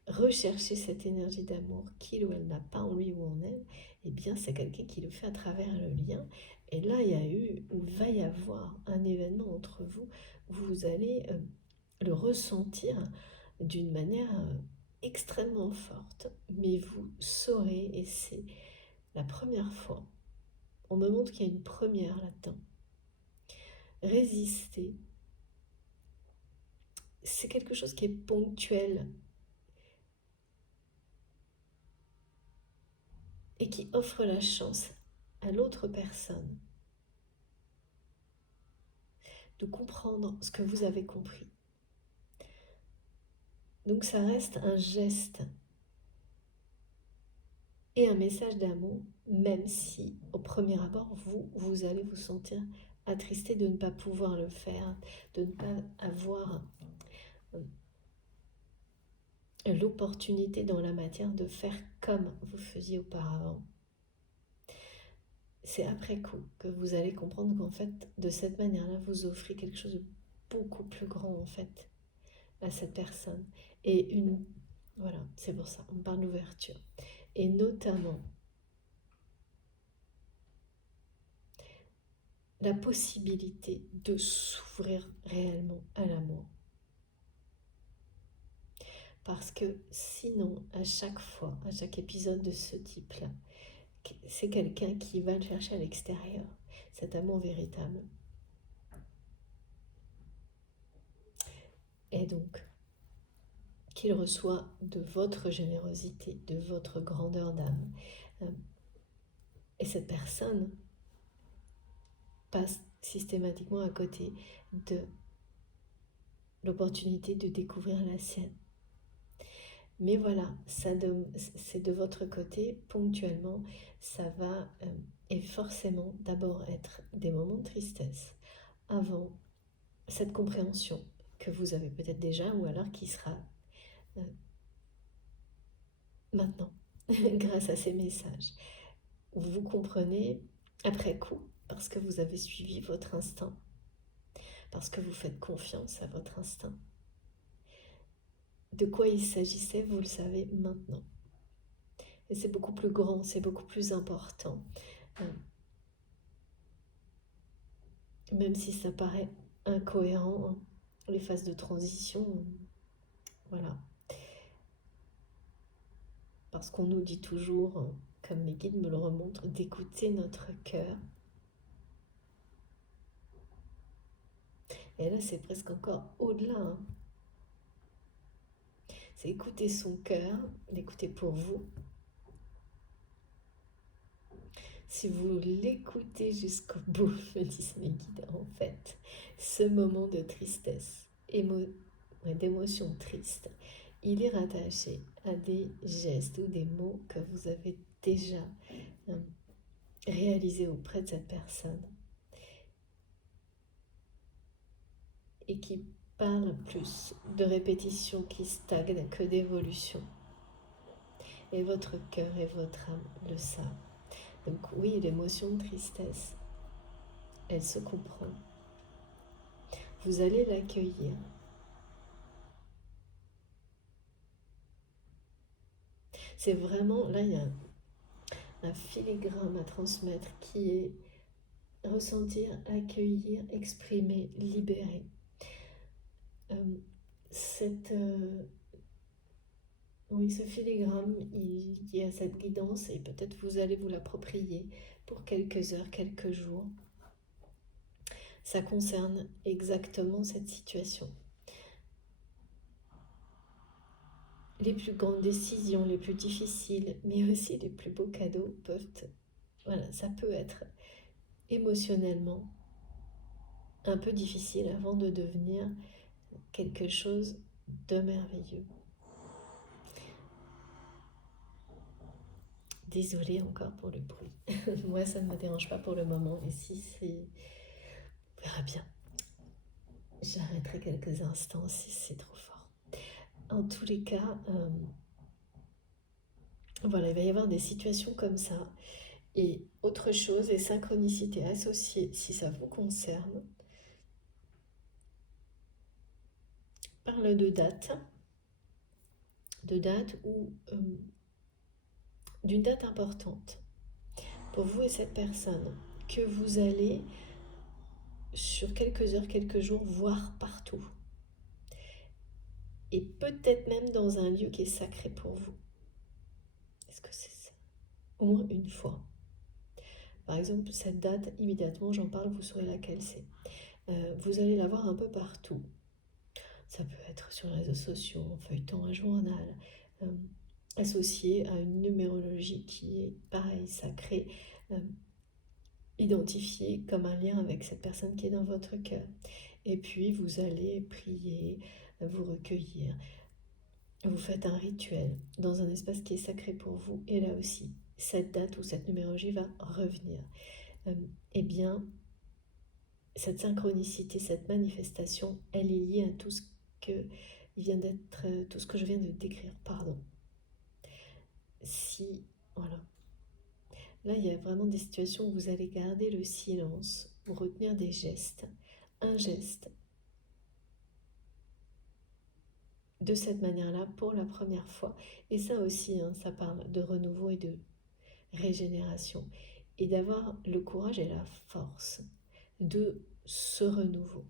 rechercher cette énergie d'amour qu'il ou elle n'a pas en lui ou en elle, eh bien c'est quelqu'un qui le fait à travers le lien. Et là, il va y avoir un événement entre vous, vous allez le ressentir d'une manière extrêmement forte, mais vous saurez, et c'est la première fois on me montre qu'il y a une première là-dedans. Résister, c'est quelque chose qui est ponctuel et qui offre la chance à l'autre personne de comprendre ce que vous avez compris. Donc ça reste un geste et un message d'amour, même si au premier abord, vous allez vous sentir attristé de ne pas pouvoir le faire, de ne pas avoir l'opportunité dans la matière de faire comme vous faisiez auparavant. C'est après coup que vous allez comprendre qu'en fait, de cette manière-là, vous offrez quelque chose de beaucoup plus grand en fait à cette personne. Et voilà, c'est pour ça, on parle d'ouverture. Et notamment, la possibilité de s'ouvrir réellement à l'amour. Parce que sinon, à chaque fois, à chaque épisode de ce type-là, c'est quelqu'un qui va le chercher à l'extérieur, cet amour véritable. Et donc, qu'il reçoit de votre générosité, de votre grandeur d'âme. Et cette personne passe systématiquement à côté de l'opportunité de découvrir la sienne. Mais voilà, c'est de votre côté, ponctuellement, ça va et forcément d'abord être des moments de tristesse avant cette compréhension que vous avez peut-être déjà ou alors qui sera maintenant grâce à ces messages. Vous comprenez après coup parce que vous avez suivi votre instinct, parce que vous faites confiance à votre instinct. De quoi il s'agissait, vous le savez maintenant. Et c'est beaucoup plus grand, c'est beaucoup plus important. Même si ça paraît incohérent, hein, les phases de transition, voilà. Parce qu'on nous dit toujours, comme mes guides me le remontrent, d'écouter notre cœur. Et là, c'est presque encore au-delà. Hein. C'est écouter son cœur, l'écouter pour vous. Si vous l'écoutez jusqu'au bout, me disent mes guides, en fait, ce moment de tristesse, d'émotion triste, il est rattaché à des gestes ou des mots que vous avez déjà réalisés auprès de cette personne et qui parle plus de répétition qui stagne que d'évolution. Et votre cœur et votre âme le savent. Donc oui, l'émotion de tristesse, elle se comprend. Vous allez l'accueillir. C'est vraiment, là il y a un filigrane à transmettre qui est ressentir, accueillir, exprimer, libérer. Oui, ce filigrane, il y a cette guidance et peut-être vous allez vous l'approprier pour quelques heures, quelques jours. Ça concerne exactement cette situation. Les plus grandes décisions, les plus difficiles, mais aussi les plus beaux cadeaux ça peut être émotionnellement un peu difficile avant de devenir quelque chose de merveilleux. Désolée encore pour le bruit. Moi, ça ne me dérange pas pour le moment. Et si c'est... On verra bien. J'arrêterai quelques instants si c'est trop fort. En tous les cas, voilà, il va y avoir des situations comme ça. Et autre chose, les synchronicités associées, si ça vous concerne, parle de date ou d'une date importante pour vous et cette personne que vous allez sur quelques heures, quelques jours voir partout et peut-être même dans un lieu qui est sacré pour vous. Est-ce que c'est ça? Au moins une fois. Par exemple, cette date, immédiatement, j'en parle, vous saurez laquelle c'est. Vous allez la voir un peu partout. Ça peut être sur les réseaux sociaux, en feuilletant un journal, associé à une numérologie qui est pareil, sacrée, identifiée comme un lien avec cette personne qui est dans votre cœur. Et puis vous allez prier, vous recueillir. Vous faites un rituel dans un espace qui est sacré pour vous. Et là aussi, cette date ou cette numérologie va revenir. Eh bien, cette synchronicité, cette manifestation, elle est liée à tout ce que tout ce que je viens de décrire. Pardon. Si, voilà. Là, il y a vraiment des situations où vous allez garder le silence ou retenir des gestes. Un geste de cette manière-là pour la première fois. Et ça aussi, hein, ça parle de renouveau et de régénération. Et d'avoir le courage et la force de ce renouveau.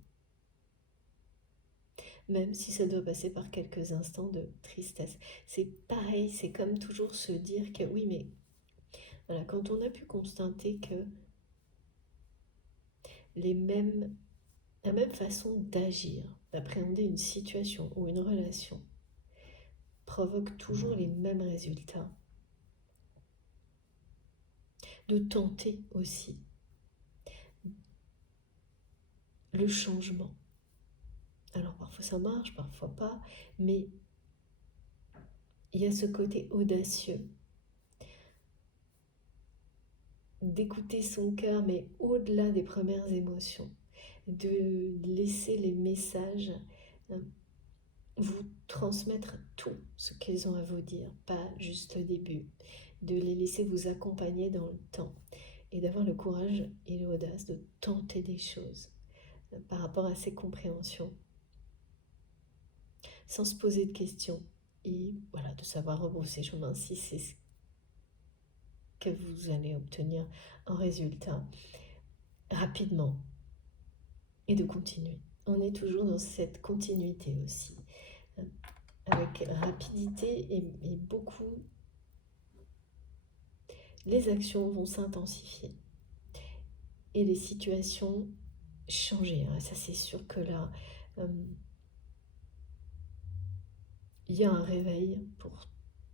Même si ça doit passer par quelques instants de tristesse. C'est pareil, c'est comme toujours se dire que oui, mais voilà, quand on a pu constater que la même façon d'agir, d'appréhender une situation ou une relation provoque toujours les mêmes résultats, de tenter aussi le changement. Alors parfois ça marche, parfois pas, mais il y a ce côté audacieux d'écouter son cœur, mais au-delà des premières émotions, de laisser les messages vous transmettre tout ce qu'ils ont à vous dire, pas juste le début, de les laisser vous accompagner dans le temps et d'avoir le courage et l'audace de tenter des choses par rapport à ces compréhensions, sans se poser de questions et voilà, de savoir rebrousser chemin si c'est ce que vous allez obtenir en résultat rapidement et de continuer. On est toujours dans cette continuité aussi, avec rapidité et beaucoup. Les actions vont s'intensifier et les situations changer. Ça, c'est sûr que là, il y a un réveil pour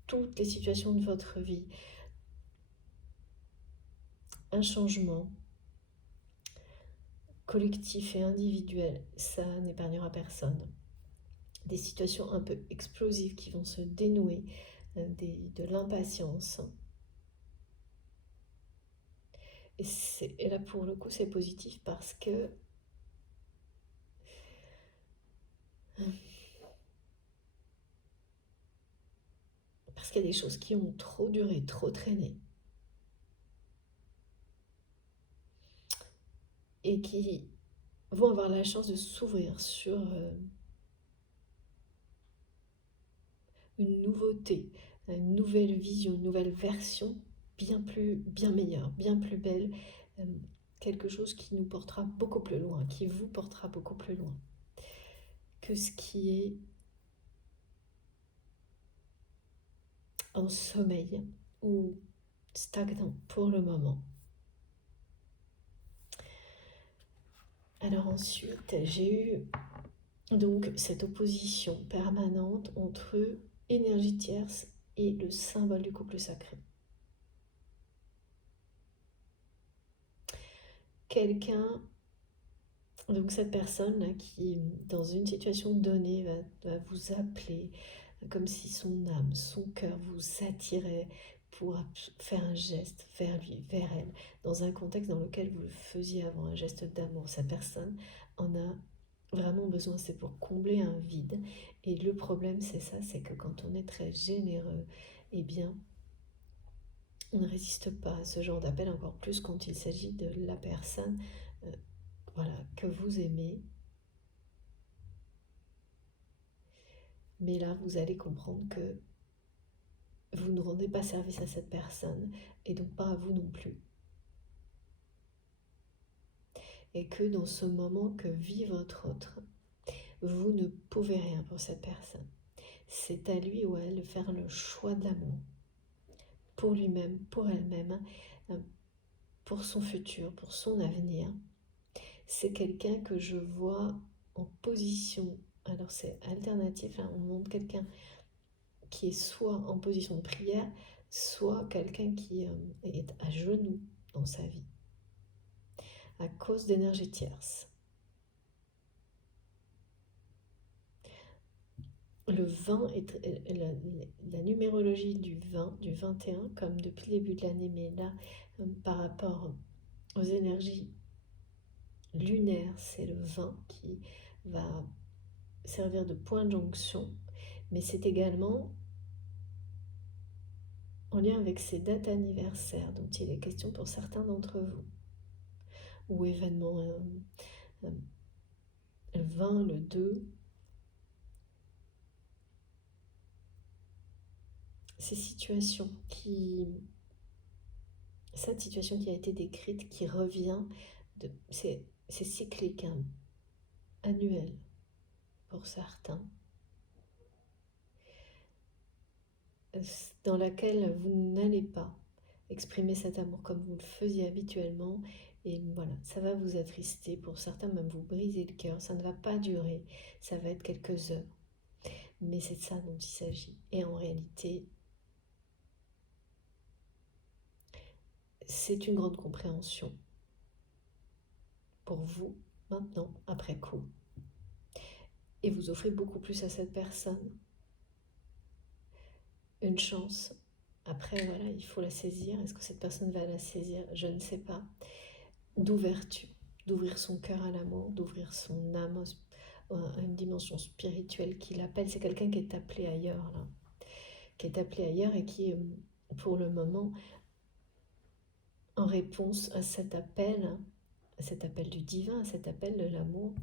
toutes les situations de votre vie, un changement collectif et individuel, ça n'épargnera personne. Des situations un peu explosives qui vont se dénouer, de l'impatience. Et là, pour le coup, c'est positif parce que qu'il y a des choses qui ont trop duré, trop traîné, et qui vont avoir la chance de s'ouvrir sur une nouveauté, une nouvelle vision, une nouvelle version bien meilleure, bien plus belle, quelque chose qui nous portera beaucoup plus loin, qui vous portera beaucoup plus loin que ce qui est en sommeil ou stagnant pour le moment. Alors ensuite, j'ai eu donc cette opposition permanente entre énergie tierce et le symbole du couple sacré. Quelqu'un, donc cette personne-là qui, dans une situation donnée, va vous appeler comme si son âme, son cœur vous attirait pour faire un geste vers lui, vers elle, dans un contexte dans lequel vous le faisiez avant, un geste d'amour. Cette personne en a vraiment besoin, c'est pour combler un vide. Et le problème, c'est ça, c'est que quand on est très généreux, eh bien, on ne résiste pas à ce genre d'appel, encore plus quand il s'agit de la personne voilà, que vous aimez. Mais là, vous allez comprendre que vous ne rendez pas service à cette personne et donc pas à vous non plus. Et que dans ce moment que vit votre autre, vous ne pouvez rien pour cette personne. C'est à lui ou à elle de faire le choix de l'amour pour lui-même, pour elle-même, pour son futur, pour son avenir. C'est quelqu'un que je vois en position, alors c'est alternatif, là on montre quelqu'un qui est soit en position de prière, soit quelqu'un qui est à genoux dans sa vie, à cause d'énergie tierce. Le 20 est la numérologie du 20, du 21, comme depuis le début de l'année, mais là, par rapport aux énergies lunaires, c'est le 20 qui va servir de point de jonction, mais c'est également en lien avec ces dates anniversaires dont il est question pour certains d'entre vous, ou événements, le 20, le 2, cette situation qui a été décrite, qui revient, c'est cyclique, hein, annuel pour certains, dans laquelle vous n'allez pas exprimer cet amour comme vous le faisiez habituellement, et voilà, ça va vous attrister, pour certains même vous briser le cœur, ça ne va pas durer, ça va être quelques heures, mais c'est de ça dont il s'agit. Et en réalité, c'est une grande compréhension pour vous maintenant, après coup, et vous offrez beaucoup plus à cette personne, une chance. Après, voilà, il faut la saisir. Est-ce que cette personne va la saisir? Je ne sais pas. D'ouverture, d'ouvrir son cœur à l'amour, d'ouvrir son âme à une dimension spirituelle qui l'appelle. C'est quelqu'un qui est appelé ailleurs, là. Qui est appelé ailleurs et qui, pour le moment, en réponse à cet appel du divin, à cet appel de l'amour,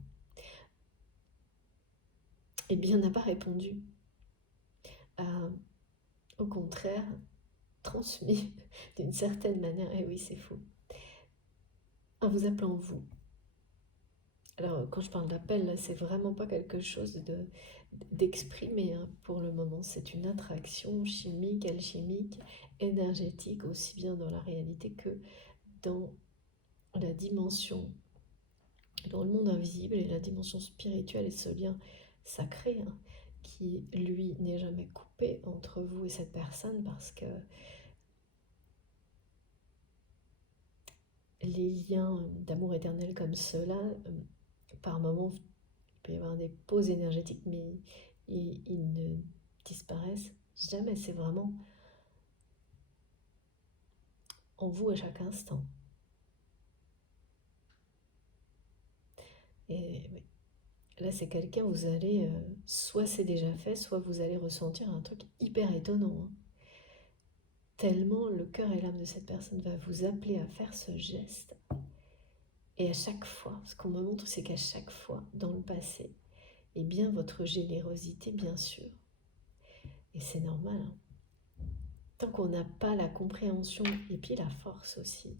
eh bien, n'a pas répondu. Au contraire, transmis d'une certaine manière, et oui, c'est faux, en vous appelant vous. Alors, quand je parle d'appel, c'est vraiment pas quelque chose d'exprimé, hein. Pour le moment, c'est une attraction chimique, alchimique, énergétique, aussi bien dans la réalité que dans la dimension, dans le monde invisible et la dimension spirituelle et ce lien sacré, hein, qui, lui, n'est jamais coupé entre vous et cette personne, parce que les liens d'amour éternel comme cela, par moments, il peut y avoir des pauses énergétiques, mais ils ne disparaissent jamais. C'est vraiment en vous à chaque instant. Et oui, là, c'est quelqu'un, vous allez, soit c'est déjà fait, soit vous allez ressentir un truc hyper étonnant, hein. Tellement le cœur et l'âme de cette personne va vous appeler à faire ce geste. Et à chaque fois, ce qu'on me montre, c'est qu'à chaque fois, dans le passé, eh bien, votre générosité, bien sûr, et c'est normal, hein, tant qu'on n'a pas la compréhension et puis la force aussi,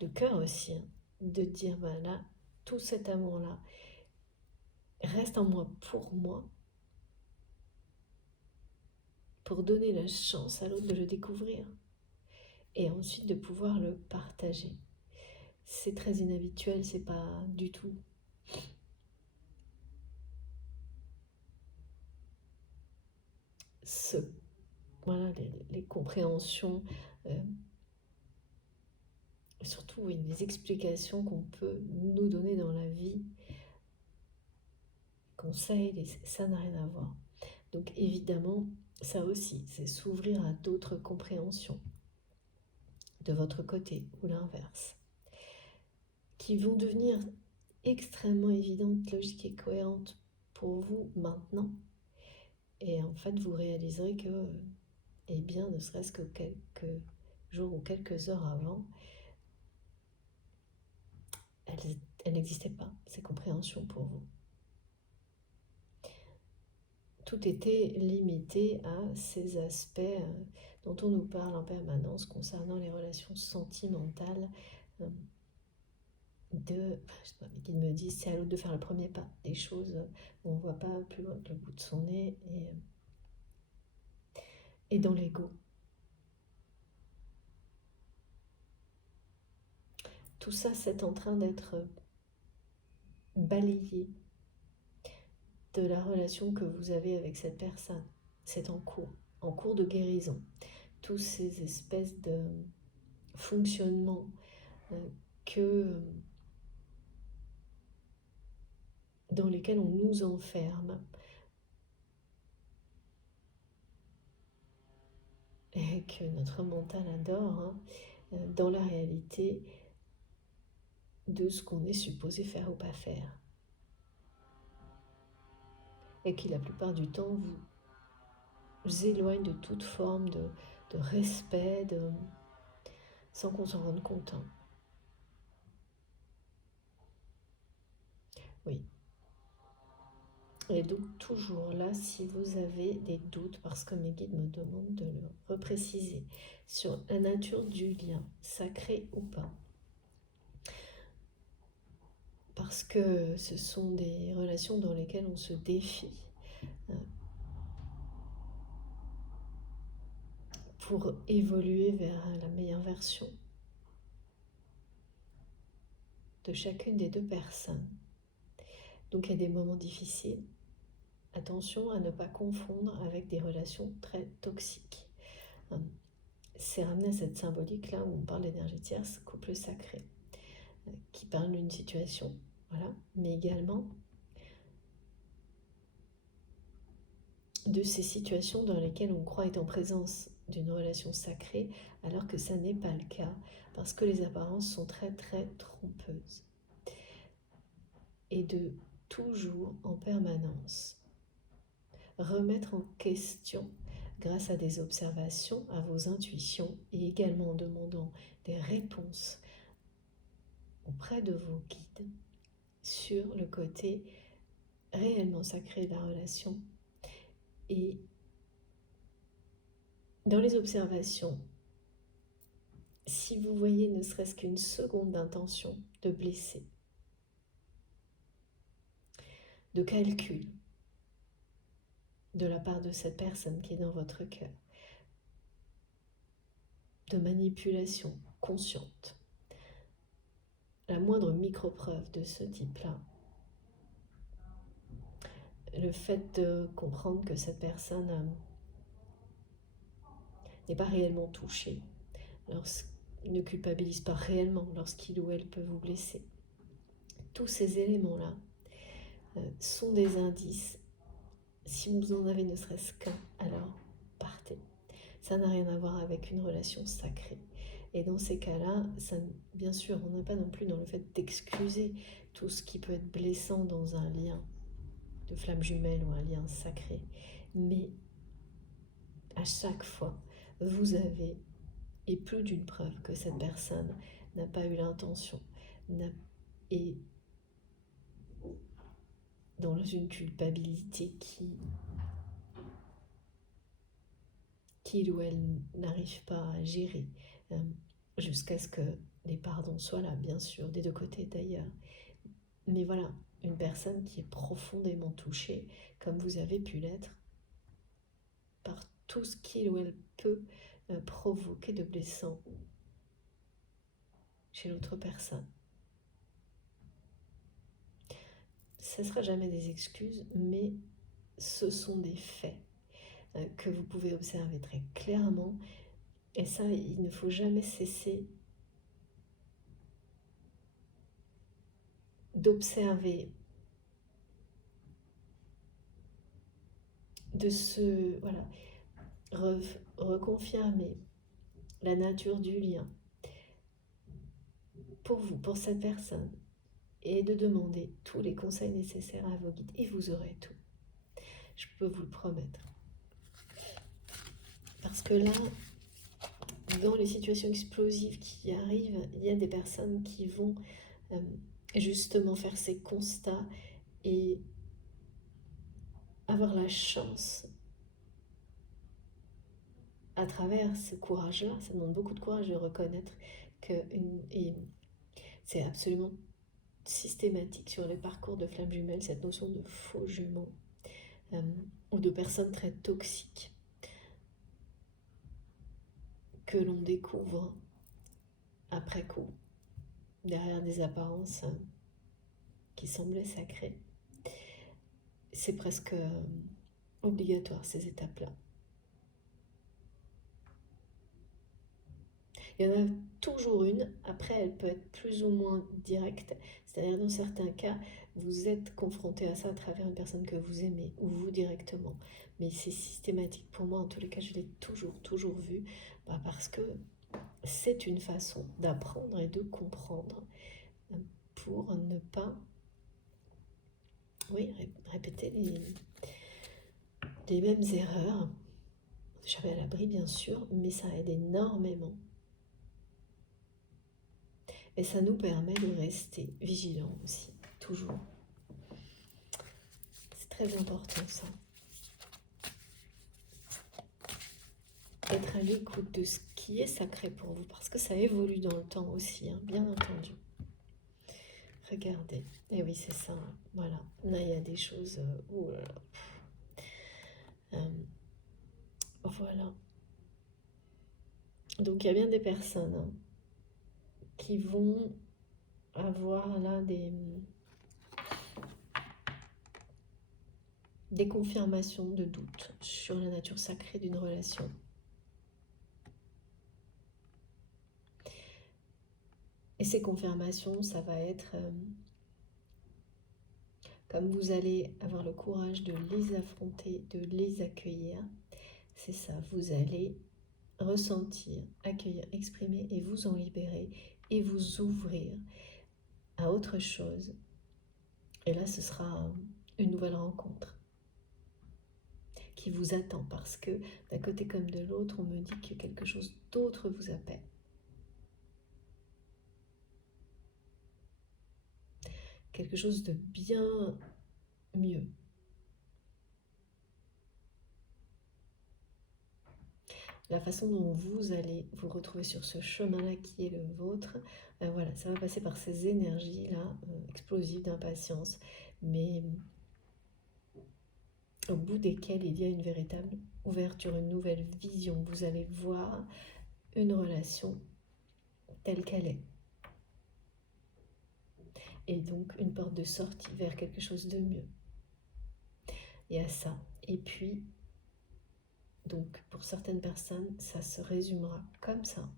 le cœur aussi, hein, de dire, voilà, tout cet amour-là reste en moi, pour donner la chance à l'autre de le découvrir et ensuite de pouvoir le partager. C'est très inhabituel, c'est pas du tout ce, voilà, les compréhensions, surtout oui, les explications qu'on peut nous donner dans la vie, conseils, ça n'a rien à voir. Donc évidemment, ça aussi, c'est s'ouvrir à d'autres compréhensions de votre côté ou l'inverse, qui vont devenir extrêmement évidentes, logiques et cohérentes pour vous maintenant. Et en fait, vous réaliserez que, eh bien, ne serait-ce que quelques jours ou quelques heures avant, elles n'existaient pas, ces compréhensions pour vous. Tout était limité à ces aspects dont on nous parle en permanence concernant les relations sentimentales, qu'ils me disent c'est à l'autre de faire le premier pas, des choses où on ne voit pas plus loin que le bout de son nez, et dans l'ego. tout ça, c'est en train d'être balayé de la relation que vous avez avec cette personne. C'est en cours de guérison. Tous ces espèces de fonctionnements que dans lesquels on nous enferme et que notre mental adore, dans la réalité de ce qu'on est supposé faire ou pas faire. Et qui la plupart du temps vous éloigne de toute forme de respect, sans qu'on s'en rende compte. Oui. Et donc toujours là, si vous avez des doutes, parce que mes guides me demandent de le repréciser, sur la nature du lien, sacré ou pas, parce que ce sont des relations dans lesquelles on se défie pour évoluer vers la meilleure version de chacune des deux personnes. Donc il y a des moments difficiles. Attention à ne pas confondre avec des relations très toxiques. C'est ramené à cette symbolique-là où on parle d'énergie tierce, couple sacré, qui parle d'une situation, voilà, mais également de ces situations dans lesquelles on croit être en présence d'une relation sacrée, alors que ça n'est pas le cas, parce que les apparences sont très très trompeuses. Et de toujours en permanence remettre en question grâce à des observations, à vos intuitions et également en demandant des réponses auprès de vos guides sur le côté réellement sacré de la relation. Et dans les observations, si vous voyez ne serait-ce qu'une seconde d'intention de blesser, de calcul de la part de cette personne qui est dans votre cœur, de manipulation consciente, la moindre micro-preuve de ce type-là, le fait de comprendre que cette personne n'est pas réellement touchée, ne culpabilise pas réellement lorsqu'il ou elle peut vous blesser. Tous ces éléments-là sont des indices. Si vous en avez ne serait-ce qu'un, alors partez. Ça n'a rien à voir avec une relation sacrée. Et dans ces cas-là, bien sûr, on n'est pas non plus dans le fait d'excuser tout ce qui peut être blessant dans un lien de flamme jumelle ou un lien sacré. Mais à chaque fois, vous avez, et plus d'une preuve que cette personne n'a pas eu l'intention, et dans une culpabilité qu'il ou elle n'arrive pas à gérer, jusqu'à ce que les pardons soient là, bien sûr, des deux côtés d'ailleurs. Mais voilà, une personne qui est profondément touchée, comme vous avez pu l'être, par tout ce qu'il ou elle peut provoquer de blessant chez l'autre personne. Ce ne sera jamais des excuses, mais ce sont des faits que vous pouvez observer très clairement. Et ça, il ne faut jamais cesser d'observer, de se reconfirmer la nature du lien pour vous, pour cette personne, et de demander tous les conseils nécessaires à vos guides, et vous aurez tout. Je peux vous le promettre. Parce que là, dans les situations explosives qui arrivent, il y a des personnes qui vont justement faire ces constats et avoir la chance, à travers ce courage-là, ça demande beaucoup de courage de reconnaître et c'est absolument systématique sur les parcours de flammes jumelles, cette notion de faux jumeaux ou de personnes très toxiques que l'on découvre après coup, derrière des apparences qui semblaient sacrées. C'est presque obligatoire, ces étapes-là. Il y en a toujours une, après elle peut être plus ou moins directe, c'est-à-dire dans certains cas, vous êtes confronté à ça à travers une personne que vous aimez, ou vous directement. Mais c'est systématique pour moi, en tous les cas je l'ai toujours vu, parce que c'est une façon d'apprendre et de comprendre pour ne pas répéter les mêmes erreurs. Jamais à l'abri bien sûr, mais ça aide énormément. Et ça nous permet de rester vigilants aussi, toujours. C'est très important ça. Être à l'écoute de ce qui est sacré pour vous, parce que ça évolue dans le temps aussi, hein, bien entendu. Regardez. Et oui, c'est ça. Voilà. Là, il y a des choses... oh là là. Voilà. Donc, il y a bien des personnes qui vont avoir là des confirmations de doute sur la nature sacrée d'une relation. Et ces confirmations, ça va être... comme vous allez avoir le courage de les affronter, de les accueillir, c'est ça, vous allez ressentir, accueillir, exprimer et vous en libérer et vous ouvrir à autre chose. Et là, ce sera une nouvelle rencontre qui vous attend parce que d'un côté comme de l'autre, on me dit que quelque chose d'autre vous appelle. Quelque chose de bien mieux. La façon dont vous allez vous retrouver sur ce chemin-là qui est le vôtre, voilà, ça va passer par ces énergies-là, explosives d'impatience, mais au bout desquelles il y a une véritable ouverture, une nouvelle vision. Vous allez voir une relation telle qu'elle est. Et donc une porte de sortie vers quelque chose de mieux. Il y a ça. Et puis, donc pour certaines personnes, ça se résumera comme ça.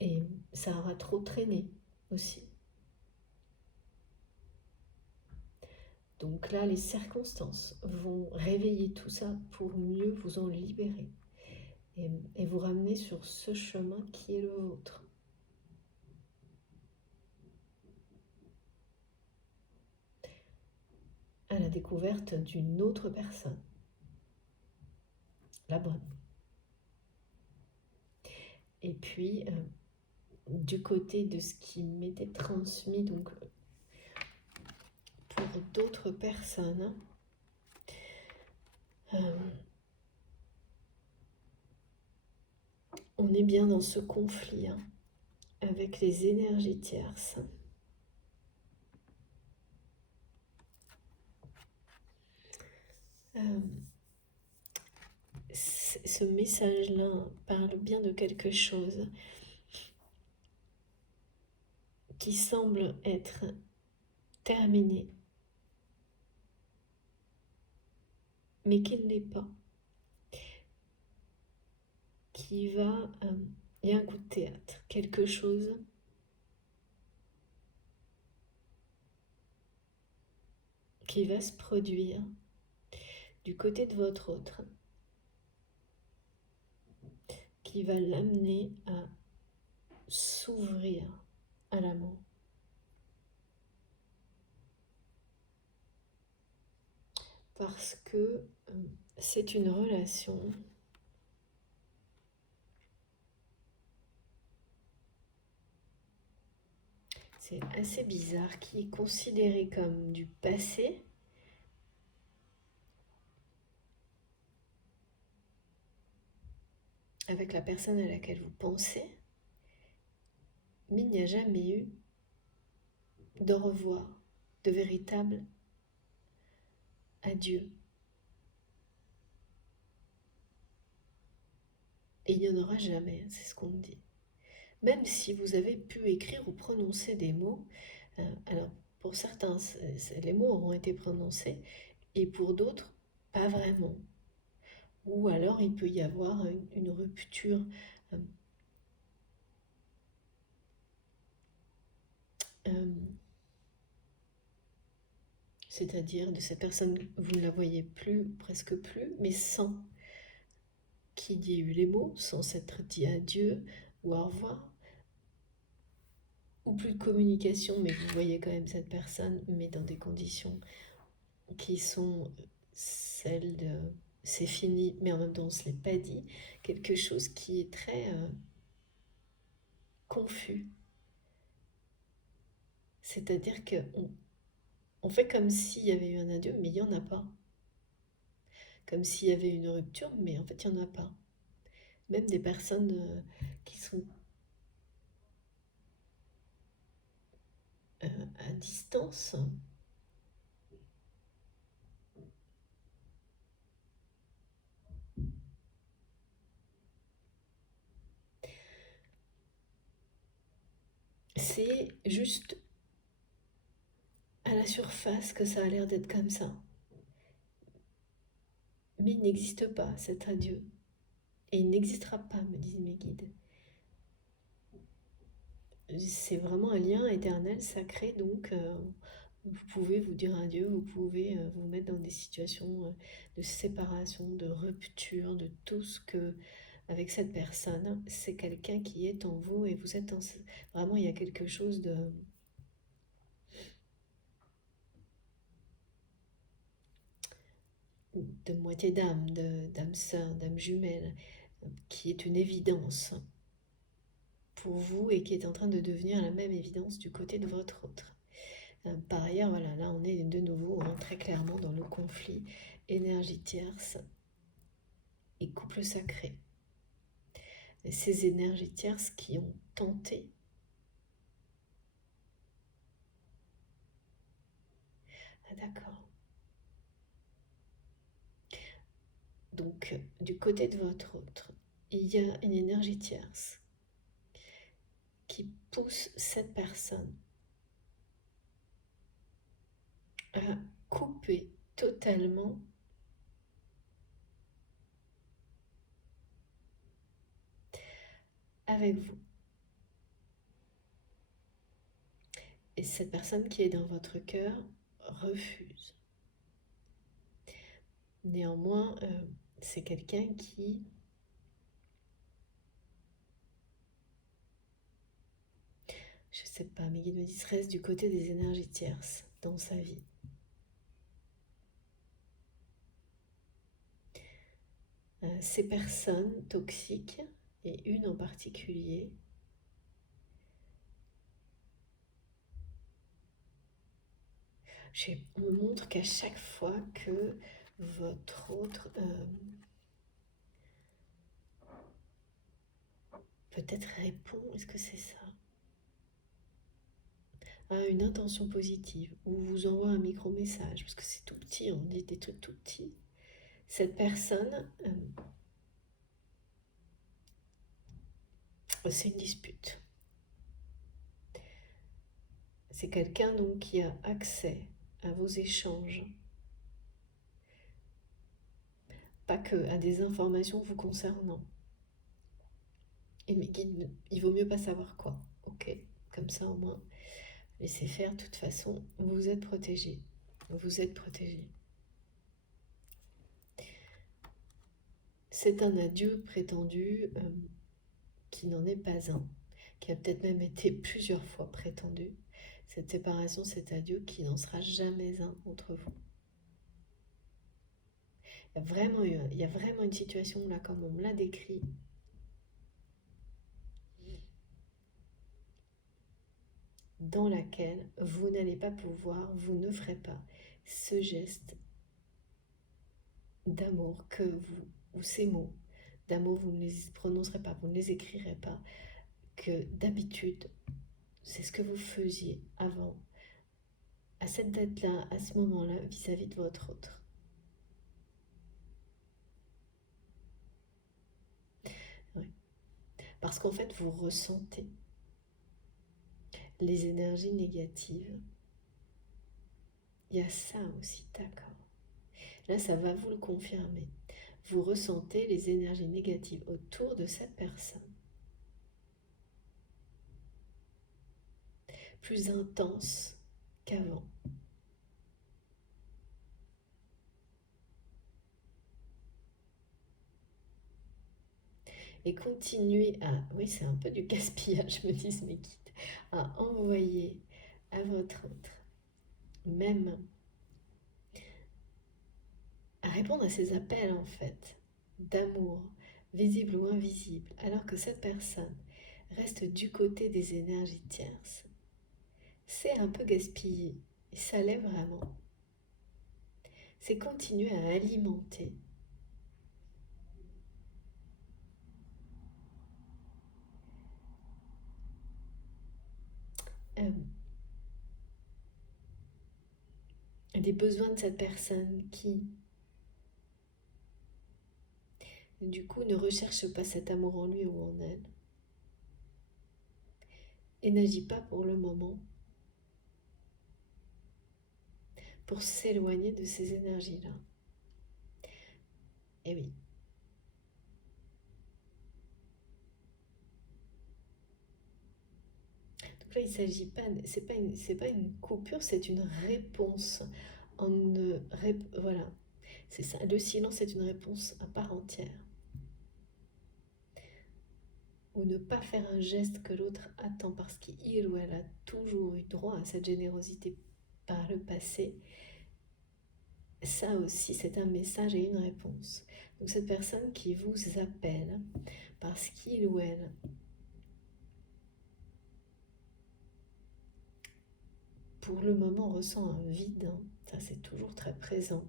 Et ça aura trop traîné aussi. Donc là, les circonstances vont réveiller tout ça pour mieux vous en libérer et vous ramener sur ce chemin qui est le vôtre. À la découverte d'une autre personne, la bonne. Et puis, du côté de ce qui m'était transmis, donc pour d'autres personnes, on est bien dans ce conflit avec les énergies tierces. Ce message-là parle bien de quelque chose qui semble être terminé, mais qui ne l'est pas. Qui va... il y a un coup de théâtre, quelque chose qui va se produire du côté de votre autre, qui va l'amener à s'ouvrir à l'amour. Parce que c'est une relation c'est assez bizarre, qui est considérée comme du passé, avec la personne à laquelle vous pensez, mais il n'y a jamais eu de revoir, de véritable adieu. Et il n'y en aura jamais, c'est ce qu'on me dit. Même si vous avez pu écrire ou prononcer des mots, alors pour certains, les mots auront été prononcés, et pour d'autres, pas vraiment. Ou alors il peut y avoir une rupture euh, euh, c'est-à-dire de cette personne, vous ne la voyez plus, presque plus, mais sans qu'il y ait eu les mots, sans s'être dit adieu ou au revoir, ou plus de communication, mais vous voyez quand même cette personne, mais dans des conditions qui sont celles de c'est fini, mais en même temps on ne se l'est pas dit, quelque chose qui est très confus. C'est-à-dire qu'on on fait comme s'il y avait eu un adieu, mais il n'y en a pas. Comme s'il y avait une rupture, mais en fait il n'y en a pas. Même des personnes qui sont à distance, c'est juste à la surface que ça a l'air d'être comme ça. Mais il n'existe pas cet adieu. Et il n'existera pas, me disent mes guides. C'est vraiment un lien éternel, sacré, donc vous pouvez vous dire adieu, vous pouvez vous mettre dans des situations de séparation, de rupture, de tout ce que, avec cette personne, c'est quelqu'un qui est en vous et vous êtes en... Vraiment, il y a quelque chose de moitié d'âme, d'âme sœur, d'âme jumelle, qui est une évidence pour vous et qui est en train de devenir la même évidence du côté de votre autre. Par ailleurs, voilà, là on est de nouveau très clairement dans le conflit énergie tierce et couple sacré. Et ces énergies tierces qui ont tenté ah d'accord. Donc du côté de votre autre, il y a une énergie tierce qui pousse cette personne à couper totalement avec vous. Et cette personne qui est dans votre cœur refuse. Néanmoins, c'est quelqu'un qui, je ne sais pas, mes guides me disent, reste du côté des énergies tierces dans sa vie. Ces personnes toxiques, et une en particulier, on me montre qu'à chaque fois que votre autre peut-être répond, est-ce que c'est ça, à une intention positive, ou vous envoie un micro-message, parce que c'est tout petit, on dit des trucs tout petits, cette personne, c'est une dispute. C'est quelqu'un donc qui a accès à vos échanges, pas que à des informations vous concernant. Et mes guides, il vaut mieux pas savoir quoi. Ok, comme ça au moins, laissez faire. De toute façon, vous êtes protégé. Vous êtes protégé. C'est un adieu prétendu qui n'en est pas un, qui a peut-être même été plusieurs fois prétendu. Cette séparation, cet adieu qui n'en sera jamais un entre vous. Il y a vraiment une situation là, comme on me l'a décrit, dans laquelle vous n'allez pas pouvoir, vous ne ferez pas ce geste d'amour que vous, ou ces mots d'amour, vous ne les prononcerez pas, vous ne les écrirez pas, que d'habitude, c'est ce que vous faisiez avant, à cette date-là, à ce moment-là, vis-à-vis de votre autre. Oui. Parce qu'en fait, vous ressentez les énergies négatives. Il y a ça aussi, d'accord. Là, ça va vous le confirmer. Vous ressentez les énergies négatives autour de cette personne. Plus intenses qu'avant. Et continuez à, oui c'est un peu du gaspillage, me disent mes guides, à envoyer à votre autre, même à répondre à ces appels en fait, d'amour, visible ou invisible, alors que cette personne reste du côté des énergies tierces. C'est un peu gaspillé, et ça l'est vraiment. C'est continuer à alimenter euh, des besoins de cette personne qui, du coup, ne recherche pas cet amour en lui ou en elle et n'agit pas pour le moment pour s'éloigner de ces énergies-là. Et oui. Donc là, il ne s'agit pas, c'est pas une coupure, c'est une réponse. Voilà, c'est ça. Le silence est une réponse à part entière. Ou ne pas faire un geste que l'autre attend parce qu'il ou elle a toujours eu droit à cette générosité par le passé. Ça aussi, c'est un message et une réponse. Donc cette personne qui vous appelle parce qu'il ou elle pour le moment ressent un vide, ça c'est toujours très présent,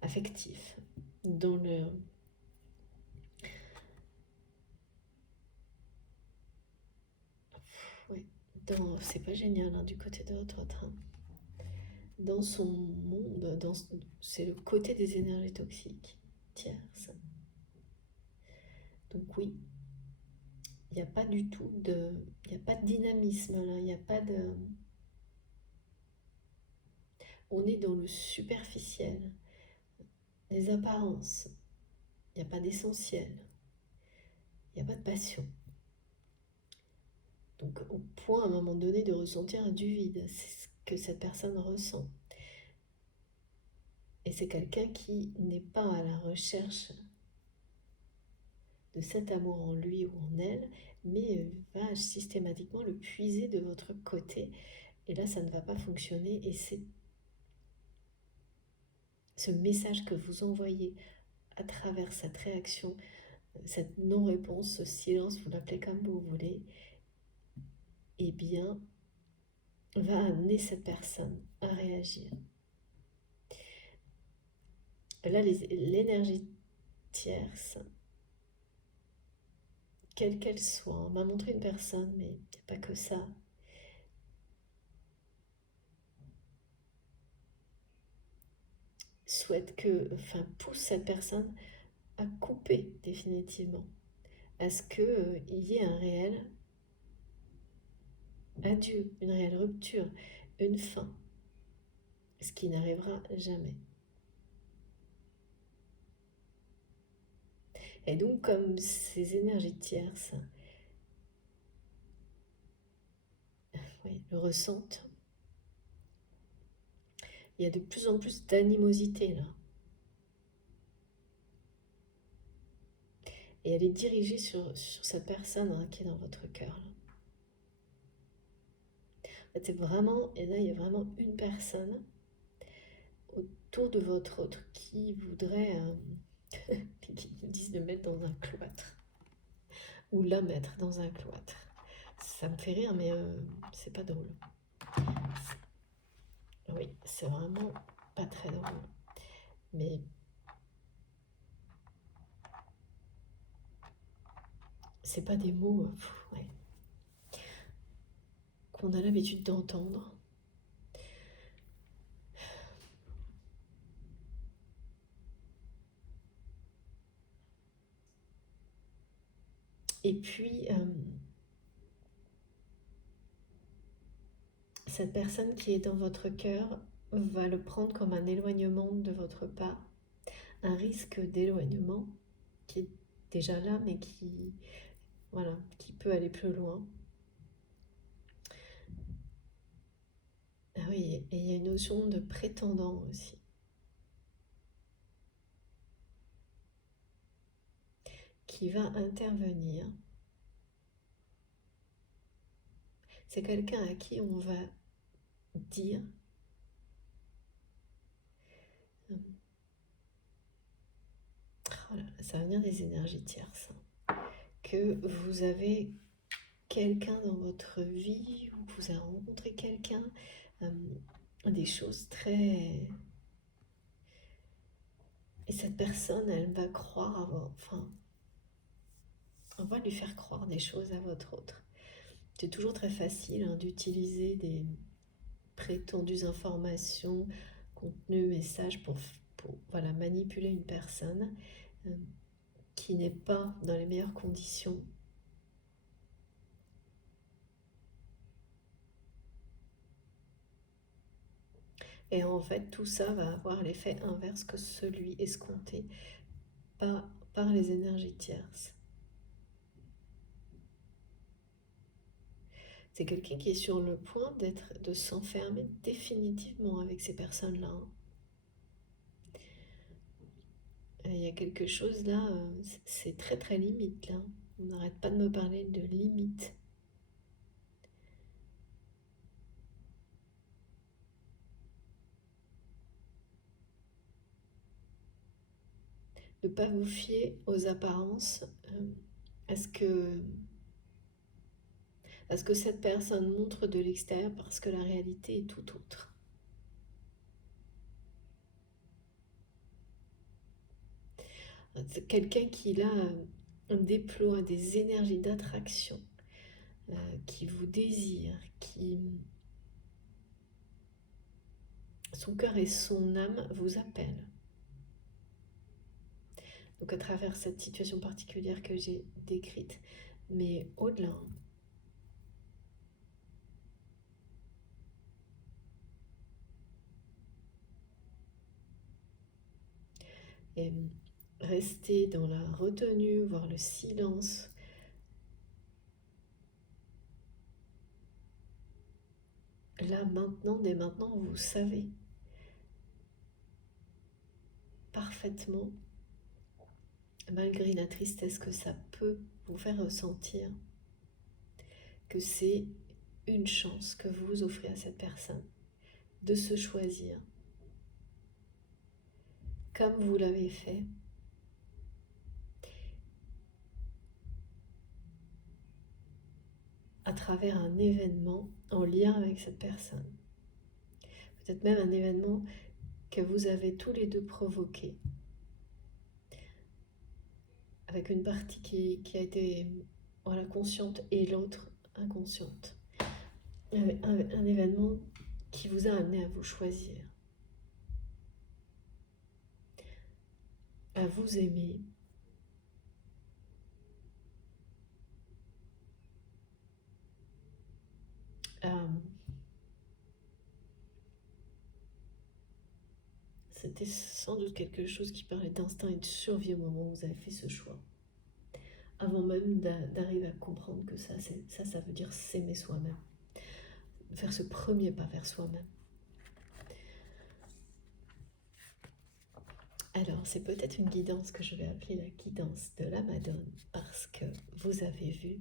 affectif, dans le... Ouais, c'est pas génial du côté de votre train. Dans son monde, c'est le côté des énergies toxiques tierces. Donc oui, il n'y a pas du tout de... Il n'y a pas de dynamisme là, il n'y a pas de... On est dans le superficiel, les apparences. Il n'y a pas d'essentiel. Il n'y a pas de passion. Donc au point à un moment donné de ressentir du vide, c'est ce que cette personne ressent. Et c'est quelqu'un qui n'est pas à la recherche de cet amour en lui ou en elle, mais va systématiquement le puiser de votre côté. Et là, ça ne va pas fonctionner. Et c'est ce message que vous envoyez à travers cette réaction, cette non-réponse, ce silence, vous l'appelez comme vous voulez, eh bien, va amener cette personne à réagir. Là, l'énergie tierce, quelle qu'elle soit, on m'a montré une personne, mais il n'y a pas que ça, souhaite que, enfin, pousse cette personne à couper définitivement, à ce qu'il y ait un réel adieu, une réelle rupture, une fin, ce qui n'arrivera jamais. Et donc, comme ces énergies tierces, oui, le ressentent, il y a de plus en plus d'animosité là. Et elle est dirigée sur cette personne qui est dans votre cœur. Là. En fait, c'est vraiment, et là, il y a vraiment une personne autour de votre autre qui voudrait, qui nous disent de mettre dans un cloître, ou la mettre dans un cloître. Ça me fait rire, mais c'est pas drôle. Oui, c'est vraiment pas très drôle. Mais c'est pas des mots ouais, qu'on a l'habitude d'entendre. Et puis, cette personne qui est dans votre cœur va le prendre comme un éloignement de votre part, un risque d'éloignement qui est déjà là, mais voilà, qui peut aller plus loin. Ah oui, et il y a une notion de prétendant aussi, qui va intervenir. C'est quelqu'un à qui on va dire, oh là, ça va venir des énergies tierces, que vous avez quelqu'un dans votre vie, ou que vous avez rencontré quelqu'un, des choses très... Et cette personne, elle va croire enfin, on va lui faire croire des choses à votre autre. C'est toujours très facile d'utiliser des prétendues informations, contenus, messages pour voilà, manipuler une personne qui n'est pas dans les meilleures conditions. Et en fait, tout ça va avoir l'effet inverse que celui escompté par les énergies tierces. C'est quelqu'un qui est sur le point de s'enfermer définitivement avec ces personnes-là. Il y a quelque chose là, c'est très très limite là. On n'arrête pas de me parler de limite. Ne pas vous fier aux apparences. Est-ce que, est-ce que cette personne montre de l'extérieur parce que la réalité est tout autre? C'est quelqu'un qui là déploie des énergies d'attraction, qui vous désire, son cœur et son âme vous appellent. Donc à travers cette situation particulière que j'ai décrite, mais au-delà, et rester dans la retenue, voire le silence. Là, maintenant, dès maintenant, vous savez parfaitement, malgré la tristesse que ça peut vous faire ressentir, que c'est une chance que vous vous offrez à cette personne de se choisir comme vous l'avez fait. À travers un événement en lien avec cette personne. Peut-être même un événement que vous avez tous les deux provoqué. Avec une partie qui a été voilà, consciente et l'autre inconsciente. Un événement qui vous a amené à vous choisir, à vous aimer, c'était sans doute quelque chose qui parlait d'instinct et de survie au moment où vous avez fait ce choix. Avant même d'arriver à comprendre que ça veut dire s'aimer soi-même. Faire ce premier pas vers soi-même. Alors, c'est peut-être une guidance que je vais appeler la guidance de la Madone, parce que vous avez vu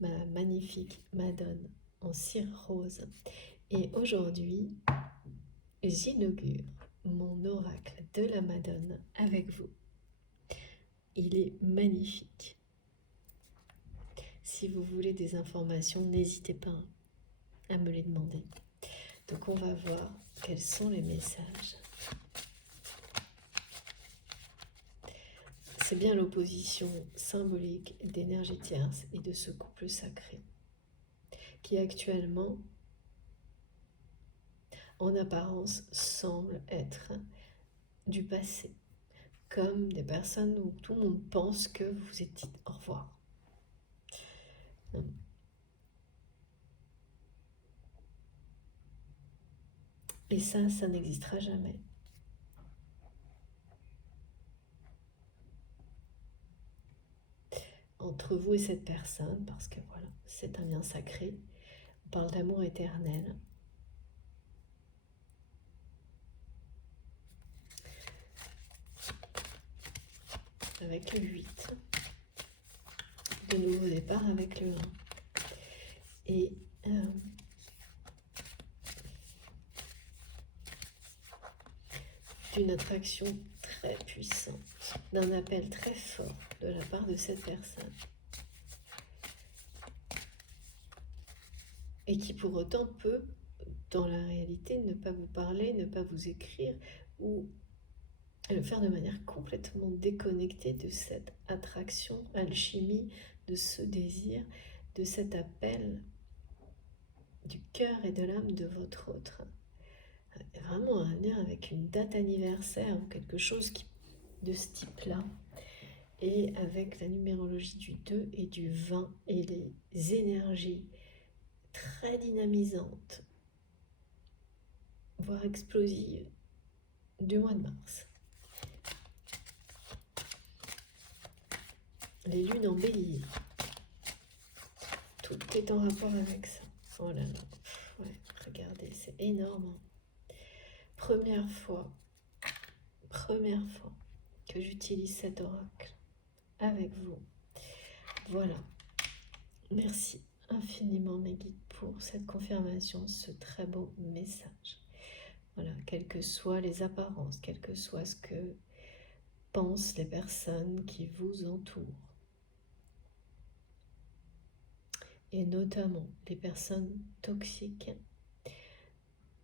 ma magnifique Madone en cire rose. Et aujourd'hui, j'inaugure mon oracle de la Madone avec vous. Il est magnifique. Si vous voulez des informations, n'hésitez pas à me les demander. Donc on va voir quels sont les messages. C'est bien l'opposition symbolique d'énergie tierce et de ce couple sacré qui actuellement, en apparence, semble être du passé, comme des personnes où tout le monde pense que vous vous êtes dit au revoir. Et ça n'existera jamais. Entre vous et cette personne, parce que voilà, c'est un lien sacré. On parle d'amour éternel. Avec le 8. De nouveau départ avec le 1. Et d'une attraction très puissante, d'un appel très fort de la part de cette personne. Et qui pour autant peut, dans la réalité, ne pas vous parler, ne pas vous écrire, ou le faire de manière complètement déconnectée de cette attraction, alchimie, de ce désir, de cet appel du cœur et de l'âme de votre autre. Vraiment un lien avec une date anniversaire ou quelque chose de ce type-là. Et avec la numérologie du 2 et du 20 et les énergies très dynamisantes, voire explosives, du mois de mars. Les lunes en bélier. Tout est en rapport avec ça. Oh là là. Ouais, regardez, c'est énorme. Première fois que j'utilise cet oracle avec vous. Voilà. Merci infiniment mes guides pour cette confirmation, ce très beau message. Voilà, quelles que soient les apparences, quel que soit ce que pensent les personnes qui vous entourent, et notamment les personnes toxiques,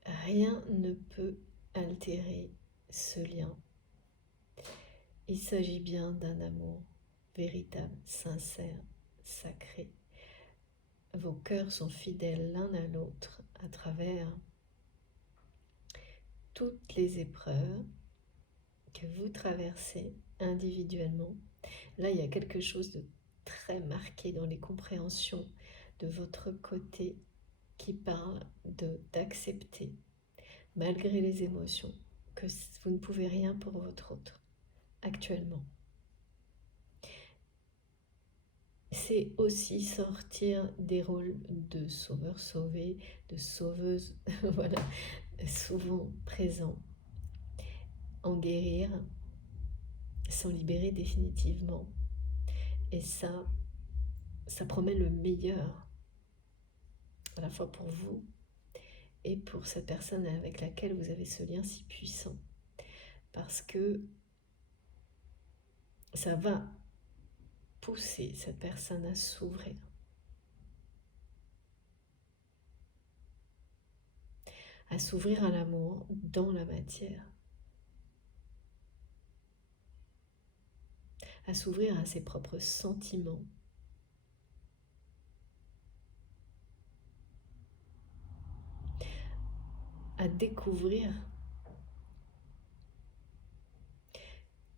rien ne peut altérer ce lien. Il s'agit bien d'un amour véritable, sincère, sacré. Vos cœurs sont fidèles l'un à l'autre à travers toutes les épreuves que vous traversez individuellement. Là, il y a quelque chose de très marqué dans les compréhensions de votre côté qui parle d'accepter, malgré les émotions, que vous ne pouvez rien pour votre autre actuellement. C'est aussi sortir des rôles de sauveur-sauvé, de sauveuse, voilà, souvent présents, en guérir, s'en libérer définitivement. Et ça promet le meilleur, à la fois pour vous et pour cette personne avec laquelle vous avez ce lien si puissant. Parce que ça va pousser cette personne à s'ouvrir. À s'ouvrir à l'amour dans la matière. À s'ouvrir à ses propres sentiments. À découvrir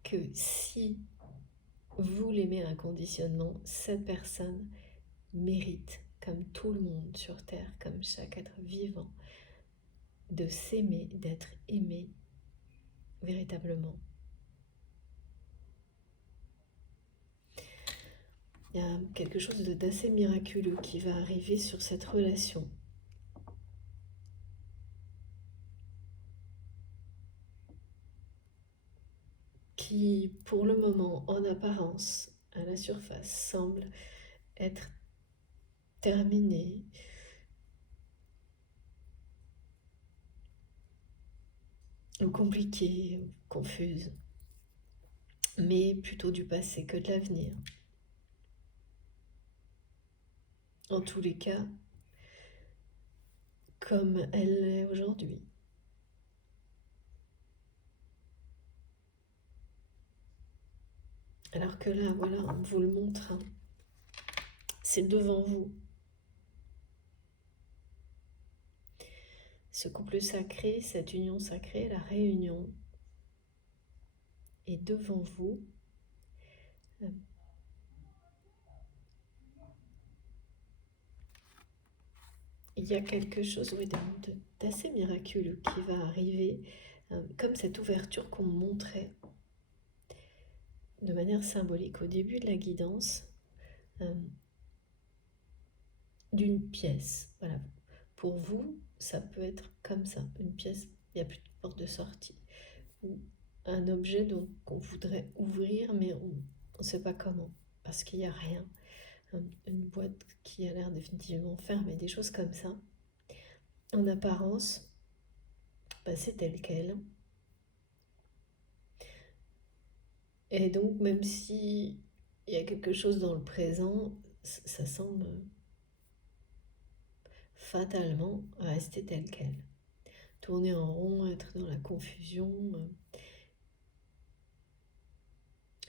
que si vous l'aimez inconditionnellement, cette personne mérite, comme tout le monde sur Terre, comme chaque être vivant, de s'aimer, d'être aimé véritablement. Il y a quelque chose d'assez miraculeux qui va arriver sur cette relation. Qui, pour le moment, en apparence, à la surface, semble être terminée, ou compliquée, ou confuse, mais plutôt du passé que de l'avenir. En tous les cas, comme elle l'est aujourd'hui. Alors que là, voilà, on vous le montre, hein. C'est devant vous. Ce couple sacré, cette union sacrée, la réunion est devant vous. il y a quelque chose, oui, d'assez miraculeux qui va arriver, comme cette ouverture qu'on montrait de manière symbolique au début de la guidance, euh, d'une pièce. Voilà. Pour vous, ça peut être comme ça, une pièce, il n'y a plus de porte de sortie, ou un objet qu'on voudrait ouvrir, mais on ne sait pas comment, parce qu'il n'y a rien. Une boîte qui a l'air définitivement fermée, des choses comme ça. En apparence, bah, c'est tel quel. Et donc, même si il y a quelque chose dans le présent, ça semble fatalement rester tel quel. Tourner en rond, être dans la confusion.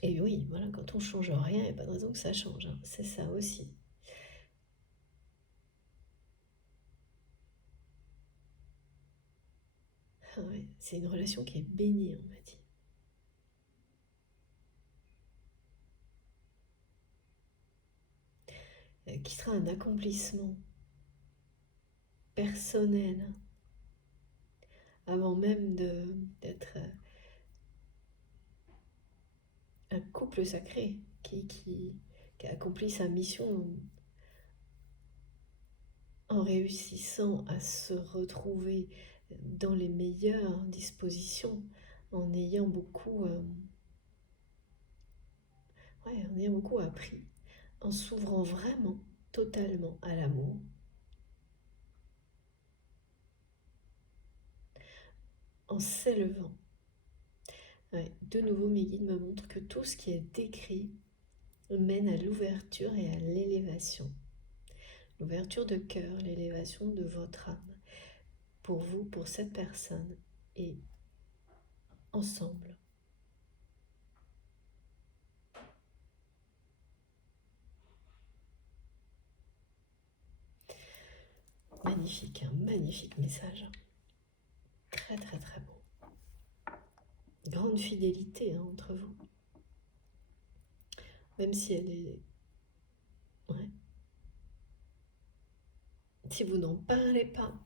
Et oui, voilà, quand on change rien, il n'y a pas de raison que ça change, hein. C'est ça aussi. Ah ouais, c'est une relation qui est bénie, on m'a dit. Qui sera un accomplissement personnel avant même d'être un couple sacré qui accomplit sa mission en réussissant à se retrouver dans les meilleures dispositions, en ayant beaucoup, en ayant beaucoup appris, en s'ouvrant vraiment totalement à l'amour, en s'élevant. Ouais, de nouveau, mes guides me montrent que tout ce qui est décrit mène à l'ouverture et à l'élévation. L'ouverture de cœur, l'élévation de votre âme, pour vous, pour cette personne, et ensemble. Magnifique, un magnifique message. Très très très beau. Grande fidélité, hein, entre vous. Même si elle est... Ouais. Si vous n'en parlez pas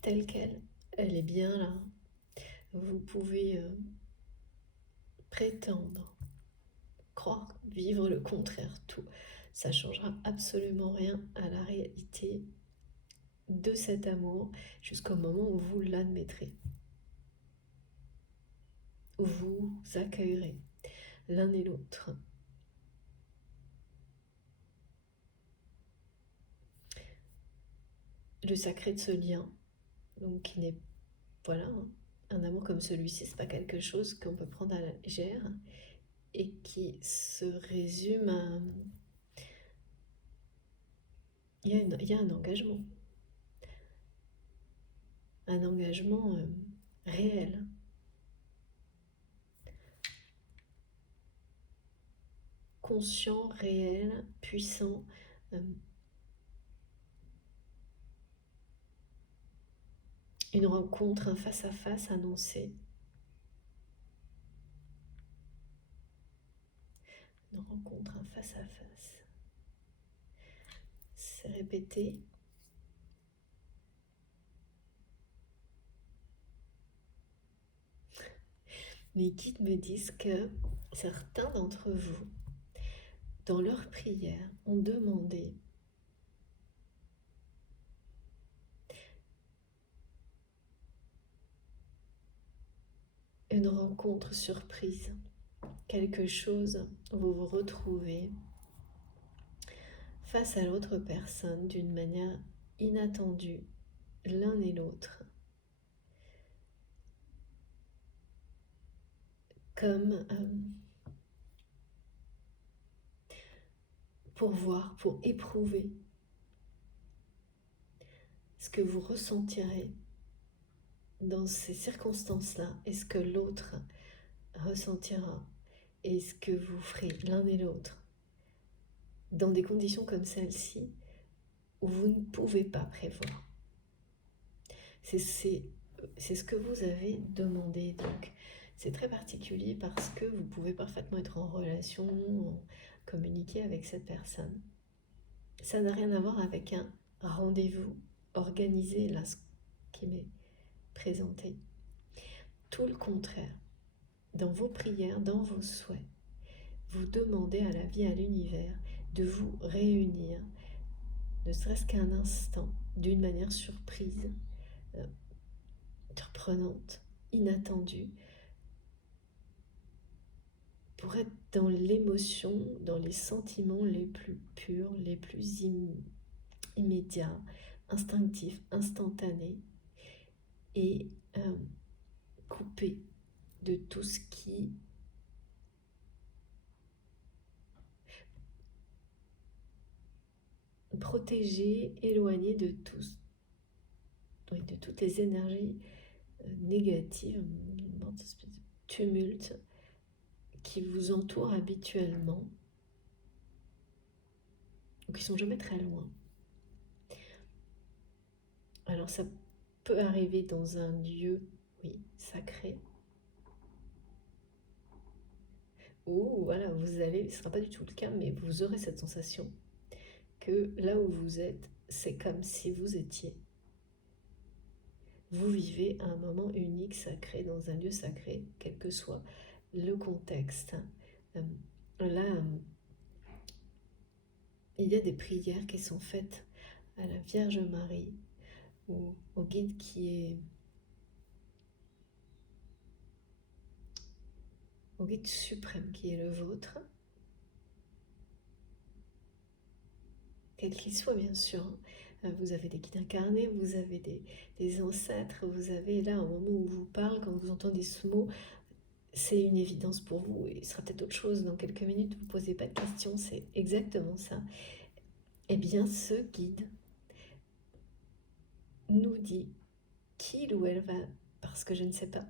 telle qu'elle, elle est bien là. Vous pouvez prétendre, croire, vivre le contraire, tout. Ça changera absolument rien à la réalité de cet amour jusqu'au moment où vous l'admettrez, où vous accueillerez l'un et l'autre. Le sacré de ce lien, donc qui n'est, voilà, hein, un amour comme celui-ci, c'est pas quelque chose qu'on peut prendre à la légère et qui se résume à... Il y a un engagement réel, conscient, réel, puissant, une rencontre, un face-à-face annoncé, une rencontre, un face-à-face. C'est répété. Mes guides me disent que certains d'entre vous, dans leur prière, ont demandé une rencontre surprise, quelque chose où vous vous retrouvez face à l'autre personne d'une manière inattendue, l'un et l'autre, comme pour voir, pour éprouver ce que vous ressentirez dans ces circonstances-là et ce que l'autre ressentira et ce que vous ferez l'un et l'autre dans des conditions comme celle-ci où vous ne pouvez pas prévoir. C'est ce que vous avez demandé. Donc, c'est très particulier parce que vous pouvez parfaitement être en relation, communiquer avec cette personne. Ça n'a rien à voir avec un rendez-vous organiser là ce qui m'est présenté. Tout le contraire. Dans vos prières, dans vos souhaits, vous demandez à la vie, à l'univers, de vous réunir, ne serait-ce qu'un instant, d'une manière surprise, surprenante, inattendue, pour être dans l'émotion, dans les sentiments les plus purs, les plus immédiats, instinctifs, instantanés, et coupé de tout ce qui protégé, éloigné de tous, oui, de toutes les énergies négatives, une espèce de tumulte qui vous entourent habituellement ou qui sont jamais très loin. Alors ça peut arriver dans un lieu, oui, sacré, où voilà, vous allez, ce ne sera pas du tout le cas, mais vous aurez cette sensation que là où vous êtes, c'est comme si vous étiez. Vous vivez un moment unique, sacré, dans un lieu sacré, quel que soit le contexte. Là, il y a des prières qui sont faites à la Vierge Marie ou au guide au guide suprême qui est le vôtre, quel qu'il soit bien sûr. Vous avez des guides incarnés, vous avez des ancêtres, vous avez là, au moment où je vous parle, quand vous entendez ce mot, c'est une évidence pour vous, et ce sera peut-être autre chose dans quelques minutes, vous ne posez pas de questions, c'est exactement ça. Eh bien, ce guide nous dit qu'il ou elle va, parce que je ne sais pas,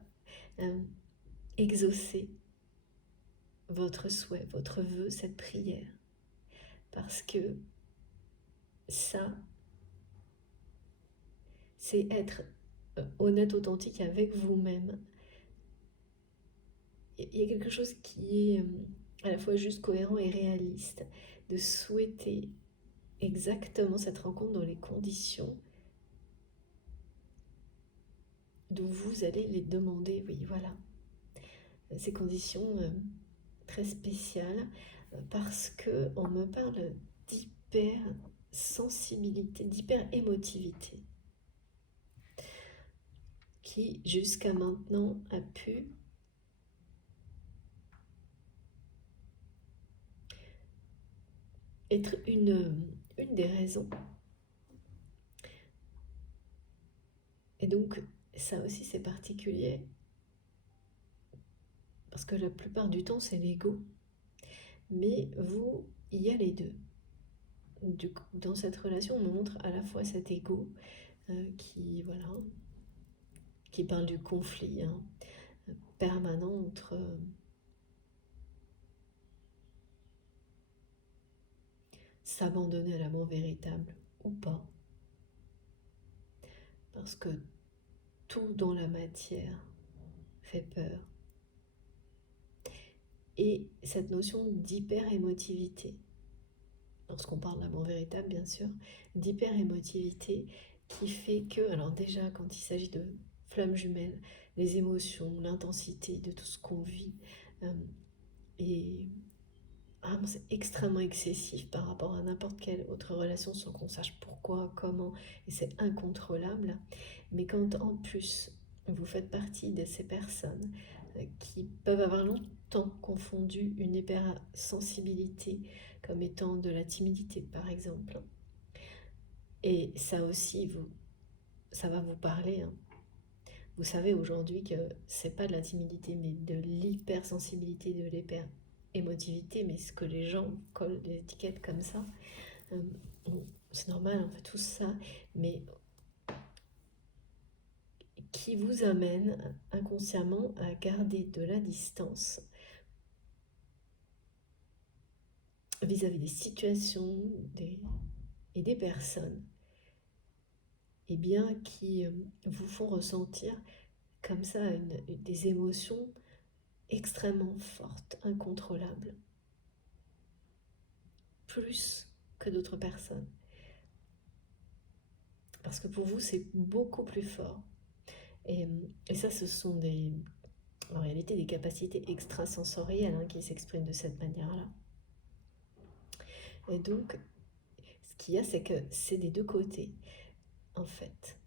exaucer votre souhait, votre vœu, cette prière. Parce que ça, c'est être honnête, authentique avec vous-même. Il y a quelque chose qui est à la fois juste cohérent et réaliste, de souhaiter exactement cette rencontre dans les conditions d'où vous allez les demander. Oui, voilà. Ces conditions très spéciales, parce qu'on me parle d'hyper sensibilité, d'hyper émotivité, qui jusqu'à maintenant a pu être une des raisons. Et donc ça aussi c'est particulier, parce que la plupart du temps c'est l'ego, mais vous, il y a les deux. Du coup, dans cette relation, on me montre à la fois cet ego qui, voilà, qui parle du conflit permanent entre s'abandonner à l'amour véritable ou pas, parce que tout dans la matière fait peur. Et cette notion d'hyper-émotivité, lorsqu'on parle d'amour véritable bien sûr, d'hyper-émotivité qui fait que, alors déjà quand il s'agit de flammes jumelles, les émotions, l'intensité de tout ce qu'on vit, et c'est extrêmement excessif par rapport à n'importe quelle autre relation sans qu'on sache pourquoi, comment, et c'est incontrôlable. Mais quand en plus vous faites partie de ces personnes qui peuvent avoir longtemps confondu une hypersensibilité comme étant de la timidité par exemple, et ça aussi ça va vous parler, Vous savez aujourd'hui que c'est pas de la timidité mais de l'hypersensibilité, de l'hyper-émotivité, mais ce que les gens collent des étiquettes comme ça, c'est normal, on fait tous ça, mais qui vous amène inconsciemment à garder de la distance vis-à-vis des situations et des personnes, et bien qui vous font ressentir comme ça des émotions extrêmement fortes, incontrôlables, plus que d'autres personnes. Parce que pour vous, c'est beaucoup plus fort. Et ça, ce sont en réalité des capacités extrasensorielles hein, qui s'expriment de cette manière-là. Et donc, ce qu'il y a, c'est que c'est des deux côtés, en fait.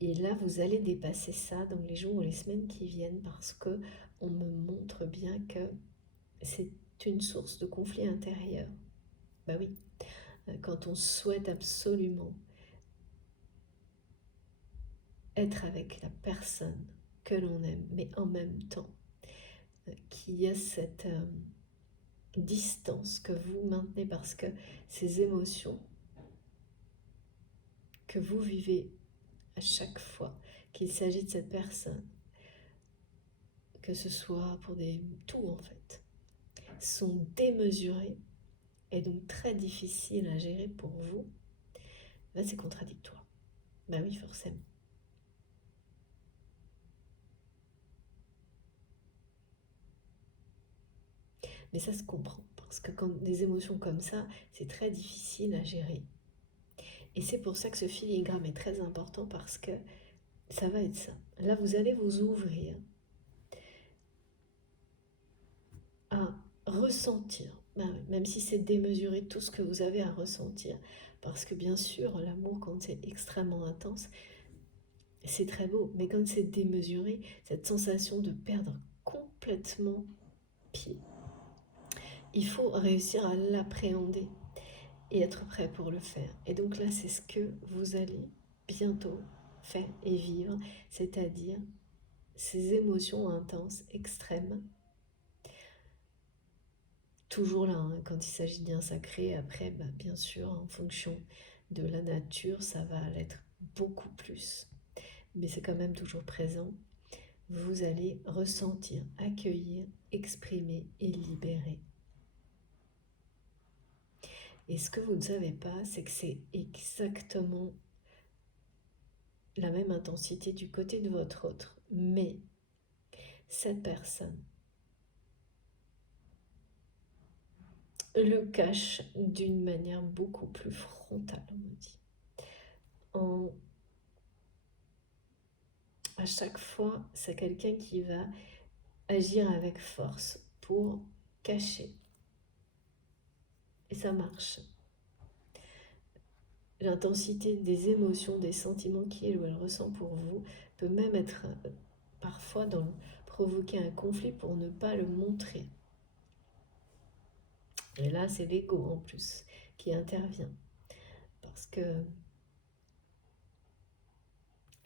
Et là, vous allez dépasser ça dans les jours ou les semaines qui viennent parce que on me montre bien que c'est une source de conflit intérieur. Bah oui, quand on souhaite absolument être avec la personne que l'on aime, mais en même temps, qu'il y a cette distance que vous maintenez parce que ces émotions que vous vivez à chaque fois qu'il s'agit de cette personne, que ce soit pour tout en fait, sont démesurées et donc très difficiles à gérer pour vous. Là, c'est contradictoire. Ben oui, forcément. Mais ça se comprend, parce que quand des émotions comme ça, c'est très difficile à gérer. Et c'est pour ça que ce filigrane est très important, parce que ça va être ça. Là, vous allez vous ouvrir à ressentir, même si c'est démesuré tout ce que vous avez à ressentir. Parce que bien sûr, l'amour, quand c'est extrêmement intense, c'est très beau. Mais quand c'est démesuré, cette sensation de perdre complètement pied, il faut réussir à l'appréhender et être prêt pour le faire. Et donc là, c'est ce que vous allez bientôt faire et vivre, c'est-à-dire ces émotions intenses, extrêmes, toujours là, hein, quand il s'agit de bien sacré, après, bien sûr, en fonction de la nature, ça va l'être beaucoup plus. Mais c'est quand même toujours présent. Vous allez ressentir, accueillir, exprimer et libérer. Et ce que vous ne savez pas, c'est que c'est exactement la même intensité du côté de votre autre. Mais cette personne le cache d'une manière beaucoup plus frontale, on me dit. À chaque fois, c'est quelqu'un qui va agir avec force pour cacher. Et ça marche. L'intensité des émotions, des sentiments qu'il ou elle ressent pour vous peut même être parfois provoquer un conflit pour ne pas le montrer. Et là, c'est l'ego en plus qui intervient. Parce que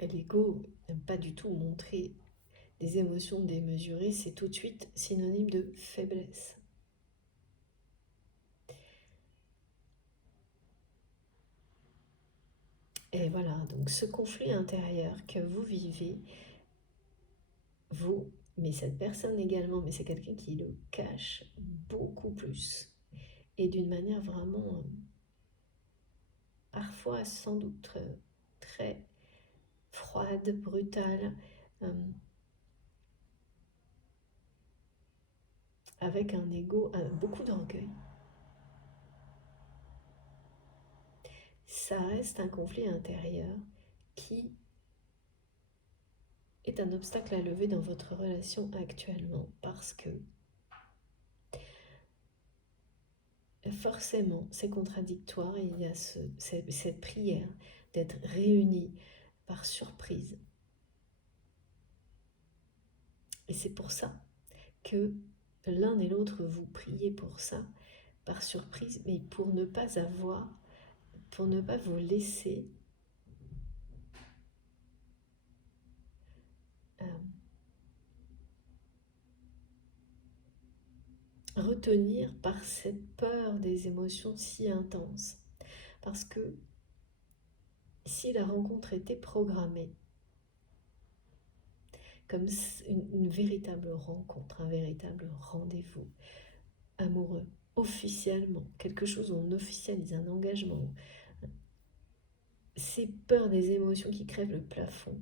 l'ego n'aime pas du tout montrer des émotions démesurées, c'est tout de suite synonyme de faiblesse. Et voilà, donc ce conflit intérieur que vous vivez, vous, mais cette personne également, mais c'est quelqu'un qui le cache beaucoup plus. Et d'une manière vraiment, parfois sans doute très froide, brutale, avec un ego, beaucoup d'orgueil. Ça reste un conflit intérieur qui est un obstacle à lever dans votre relation actuellement parce que forcément c'est contradictoire et il y a cette prière d'être réunis par surprise. Et c'est pour ça que l'un et l'autre vous priez pour ça, par surprise, mais pour ne pas vous laisser retenir par cette peur des émotions si intenses. Parce que si la rencontre était programmée comme une véritable rencontre, un véritable rendez-vous amoureux, officiellement, quelque chose où on officialise un engagement, ces peurs des émotions qui crèvent le plafond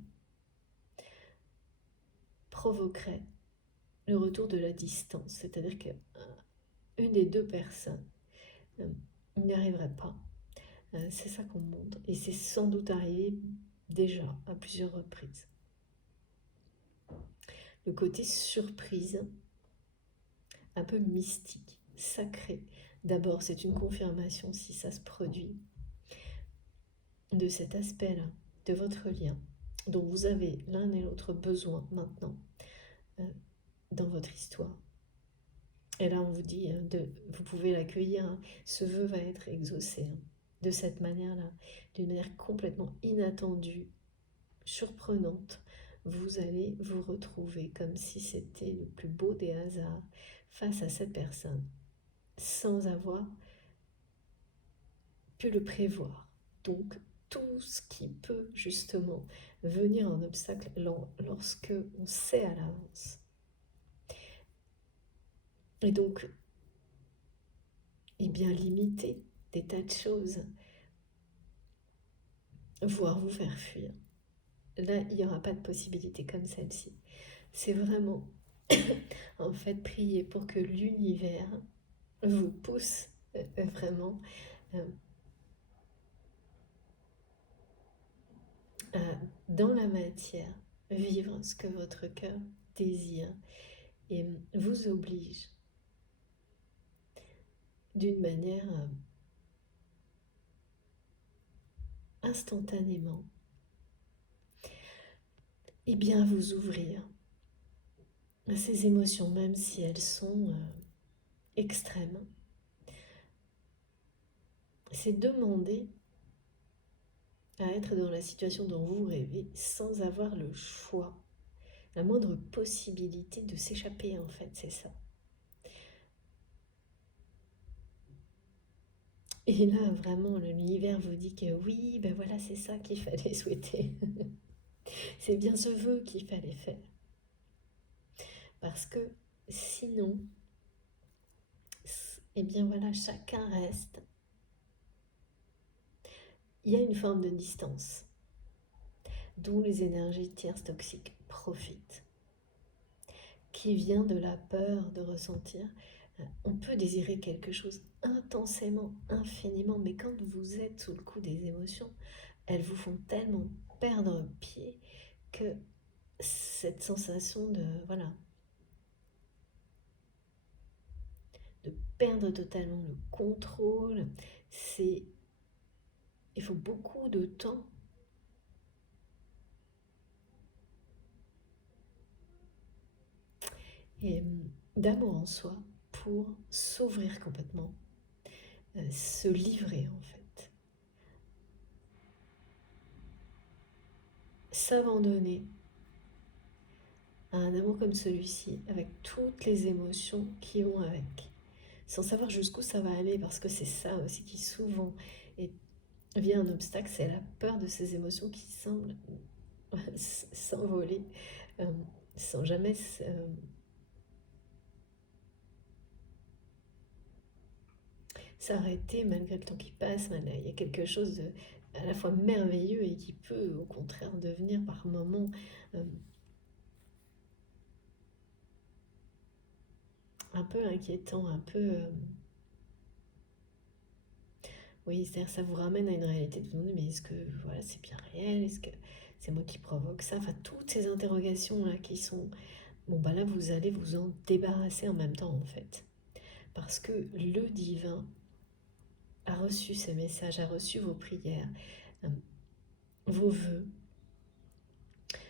provoqueraient le retour de la distance, c'est-à-dire qu'une des deux personnes n'y arriverait pas C'est ça qu'on montre. Et c'est sans doute arrivé déjà à plusieurs reprises. Le côté surprise, un peu mystique, sacré. D'abord, c'est une confirmation, si ça se produit, de cet aspect-là, de votre lien, dont vous avez l'un et l'autre besoin maintenant dans votre histoire. Et là, on vous dit, vous pouvez l'accueillir, hein. Ce vœu va être exaucé, hein, de cette manière-là, d'une manière complètement inattendue, surprenante. Vous allez vous retrouver comme si c'était le plus beau des hasards face à cette personne, sans avoir pu le prévoir. Donc, tout ce qui peut justement venir en obstacle lorsque on sait à l'avance. Et donc, bien limiter des tas de choses, voire vous faire fuir. Là, il n'y aura pas de possibilité comme celle-ci. C'est vraiment, en fait, prier pour que l'univers vous pousse vraiment à, dans la matière, vivre ce que votre cœur désire et vous oblige d'une manière instantanément, et bien vous ouvrir à ces émotions, même si elles sont extrêmes. C'est demander à être dans la situation dont vous rêvez sans avoir le choix, la moindre possibilité de s'échapper, en fait, c'est ça. Et là, vraiment, l'univers vous dit que oui, ben voilà, c'est ça qu'il fallait souhaiter. C'est bien ce vœu qu'il fallait faire. Parce que sinon, eh bien voilà, chacun reste. Il y a une forme de distance dont les énergies tierces toxiques profitent, qui vient de la peur de ressentir. On peut désirer quelque chose intensément, infiniment, mais quand vous êtes sous le coup des émotions, elles vous font tellement perdre pied que cette sensation de, voilà, de perdre totalement le contrôle, il faut beaucoup de temps et d'amour en soi pour s'ouvrir complètement, se livrer en fait, s'abandonner à un amour comme celui-ci, avec toutes les émotions qui vont avec, sans savoir jusqu'où ça va aller, parce que c'est ça aussi qui souvent vient un obstacle, c'est la peur de ces émotions qui semblent s'envoler sans jamais s'arrêter malgré le temps qui passe. Il y a quelque chose de à la fois merveilleux et qui peut au contraire devenir par moments un peu inquiétant, un peu... oui, c'est-à-dire ça vous ramène à une réalité de vous demander, mais est-ce que voilà, c'est bien réel? Est-ce que c'est moi qui provoque ça? Enfin, toutes ces interrogations-là qui sont... Bon, bah là, vous allez vous en débarrasser en même temps, en fait. Parce que le divin a reçu ces messages, a reçu vos prières, vos vœux,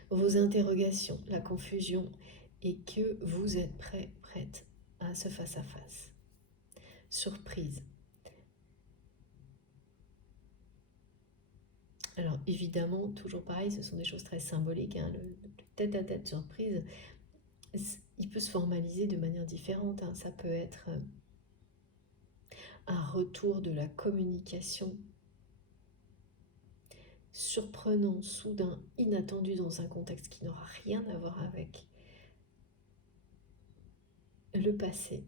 vos interrogations, la confusion, et que vous êtes prêt, prête à ce face-à-face. Surprise. Alors évidemment, toujours pareil, ce sont des choses très symboliques, hein, le tête-à-tête surprise, il peut se formaliser de manière différente, hein. Ça peut être un retour de la communication surprenant, soudain, inattendu dans un contexte qui n'aura rien à voir avec le passé.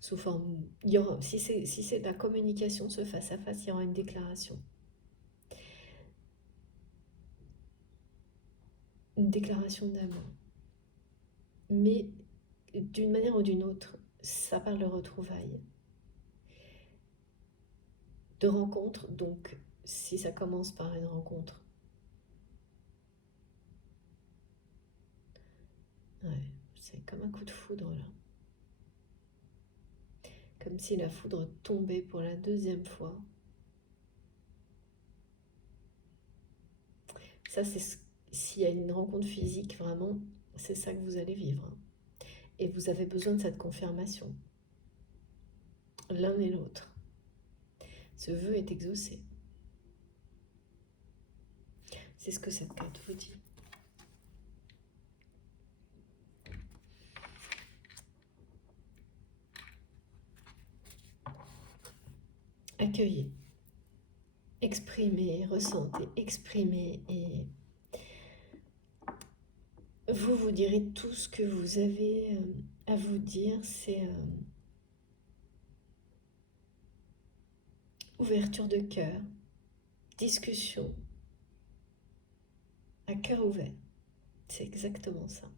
Sous forme, si c'est de la communication, ce face-à-face, il y aura une déclaration. Une déclaration d'amour. Mais d'une manière ou d'une autre, ça parle de retrouvailles. de rencontre. Donc, si ça commence par une rencontre, ouais, c'est comme un coup de foudre là. Comme si la foudre tombait pour la deuxième fois. Ça, s'il y a une rencontre physique, vraiment, c'est ça que vous allez vivre. Et vous avez besoin de cette confirmation, l'un et l'autre. Ce vœu est exaucé. C'est ce que cette carte vous dit. Accueillez, exprimez, ressentez, exprimez et vous direz tout ce que vous avez à vous dire. C'est ouverture de cœur, discussion, à cœur ouvert. C'est exactement ça.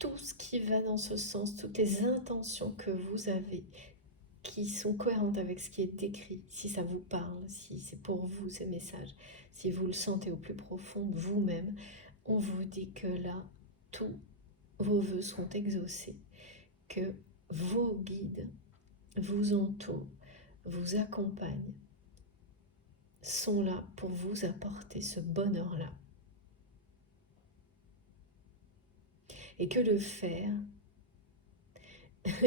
Tout ce qui va dans ce sens, toutes les intentions que vous avez, qui sont cohérentes avec ce qui est écrit, si ça vous parle, si c'est pour vous ces messages, si vous le sentez au plus profond de vous-même, on vous dit que là, tous vos vœux sont exaucés, que vos guides vous entourent, vous accompagnent, sont là pour vous apporter ce bonheur-là. Et que le faire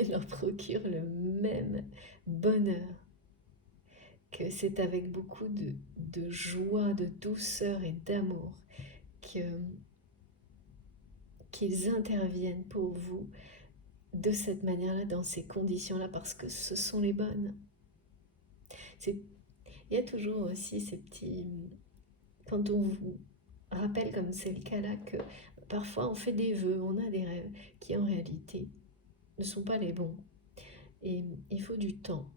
leur procure le même bonheur, que c'est avec beaucoup de joie, de douceur et d'amour qu'ils interviennent pour vous de cette manière-là, dans ces conditions-là, parce que ce sont les bonnes. Il y a toujours aussi ces petits... Quand on vous rappelle, comme c'est le cas là, que parfois on fait des vœux, on a des rêves qui en réalité ne sont pas les bons. Et il faut du temps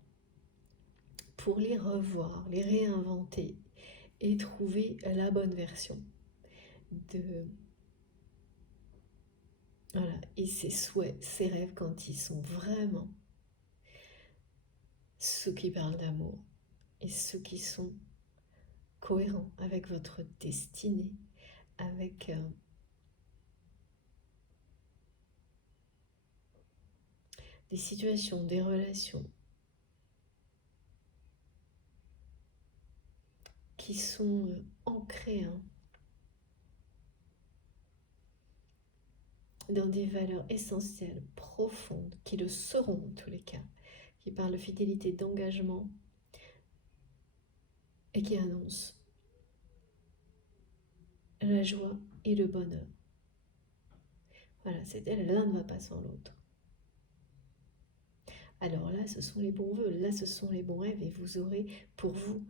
pour les revoir, les réinventer et trouver la bonne version de... Voilà. Et ces souhaits, ces rêves, quand ils sont vraiment ceux qui parlent d'amour et ceux qui sont cohérents avec votre destinée, avec des situations, des relations qui sont ancrées dans des valeurs essentielles, profondes, qui le seront en tous les cas, qui parlent de fidélité, d'engagement et qui annoncent la joie et le bonheur. Voilà, l'un ne va pas sans l'autre. Alors là, ce sont les bons vœux, là, ce sont les bons rêves, et vous aurez pour vous,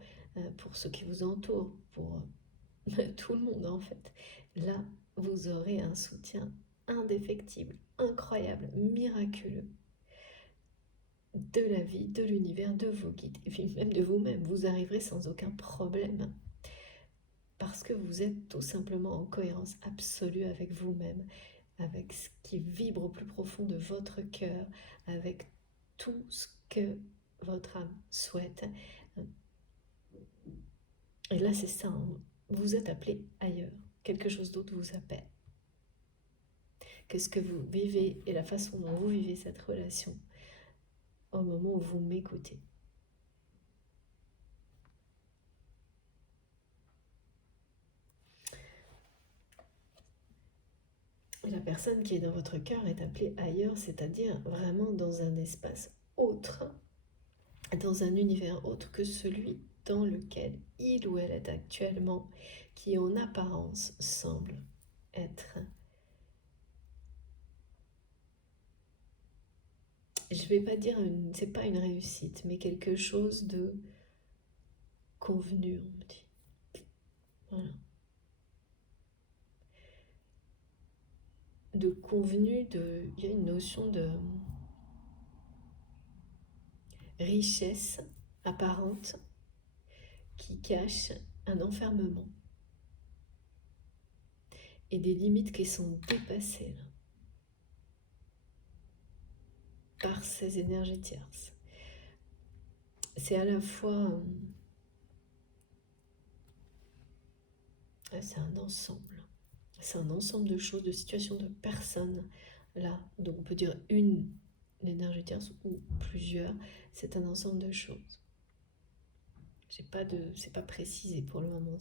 pour ceux qui vous entourent, pour tout le monde en fait, là, vous aurez un soutien indéfectible, incroyable, miraculeux de la vie, de l'univers, de vos guides, et puis même de vous-même. Vous arriverez sans aucun problème, parce que vous êtes tout simplement en cohérence absolue avec vous-même, avec ce qui vibre au plus profond de votre cœur, avec tout ce que votre âme souhaite. Et là, c'est ça, hein. Vous êtes appelé ailleurs. Quelque chose d'autre vous appelle. Qu'est-ce que vous vivez et la façon dont vous vivez cette relation au moment où vous m'écoutez. La personne qui est dans votre cœur est appelée ailleurs, c'est-à-dire vraiment dans un espace autre, dans un univers autre que celui dans lequel il ou elle est actuellement, qui en apparence semble être, je ne vais pas dire, c'est pas une réussite, mais quelque chose de convenu, on me dit. Voilà. De convenu, il y a une notion de richesse apparente qui cache un enfermement et des limites qui sont dépassées là. par ces énergies tierces. C'est à la fois... c'est un ensemble. C'est un ensemble de choses, de situations, de personnes. Là, donc on peut dire une énergie tierce ou plusieurs. C'est un ensemble de choses. C'est pas précisé pour le moment.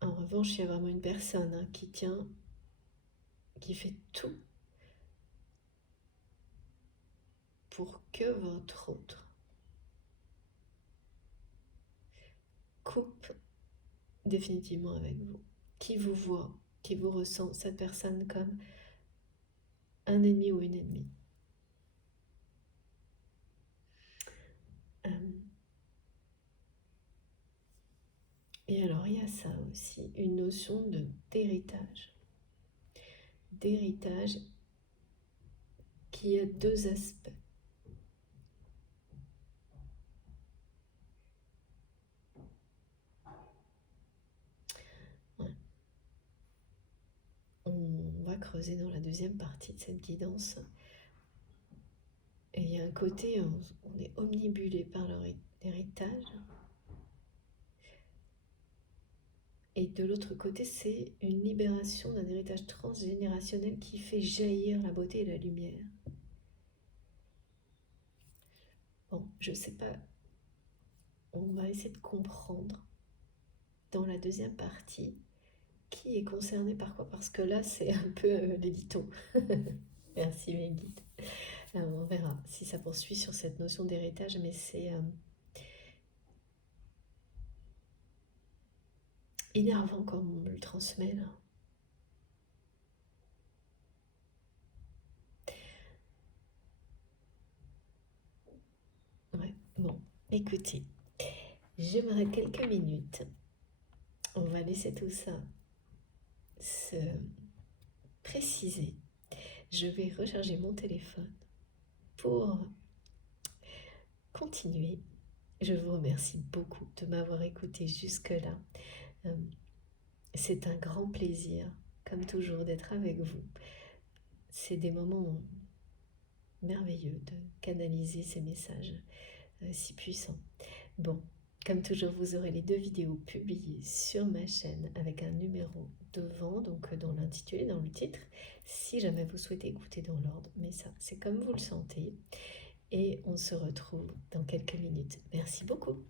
En revanche, il y a vraiment une personne qui tient, qui fait tout pour que votre autre coupe définitivement avec vous, qui vous voit, qui vous ressent, cette personne comme un ennemi ou une ennemie. Et alors il y a ça aussi, une notion d'héritage. D'héritage qui a deux aspects. Ouais. On va creuser dans la deuxième partie de cette guidance. Et il y a un côté, on est omnibulé par leur héritage. Et de l'autre côté, c'est une libération d'un héritage transgénérationnel qui fait jaillir la beauté et la lumière. Bon, je sais pas, on va essayer de comprendre dans la deuxième partie qui est concerné par quoi, parce que là, c'est un peu l'édito. Merci mes guides. On verra si ça poursuit sur cette notion d'héritage, mais c'est énervant comme on me le transmet là. Ouais, bon, écoutez, j'aimerais quelques minutes. On va laisser tout ça se préciser. Je vais recharger mon téléphone pour continuer. Je vous remercie beaucoup de m'avoir écouté jusque-là. C'est un grand plaisir, comme toujours, d'être avec vous. C'est des moments merveilleux de canaliser ces messages si puissants. Bon, comme toujours, vous aurez les 2 vidéos publiées sur ma chaîne avec un numéro devant, donc dans l'intitulé, dans le titre, si jamais vous souhaitez écouter dans l'ordre. Mais ça, c'est comme vous le sentez. Et on se retrouve dans quelques minutes. Merci beaucoup.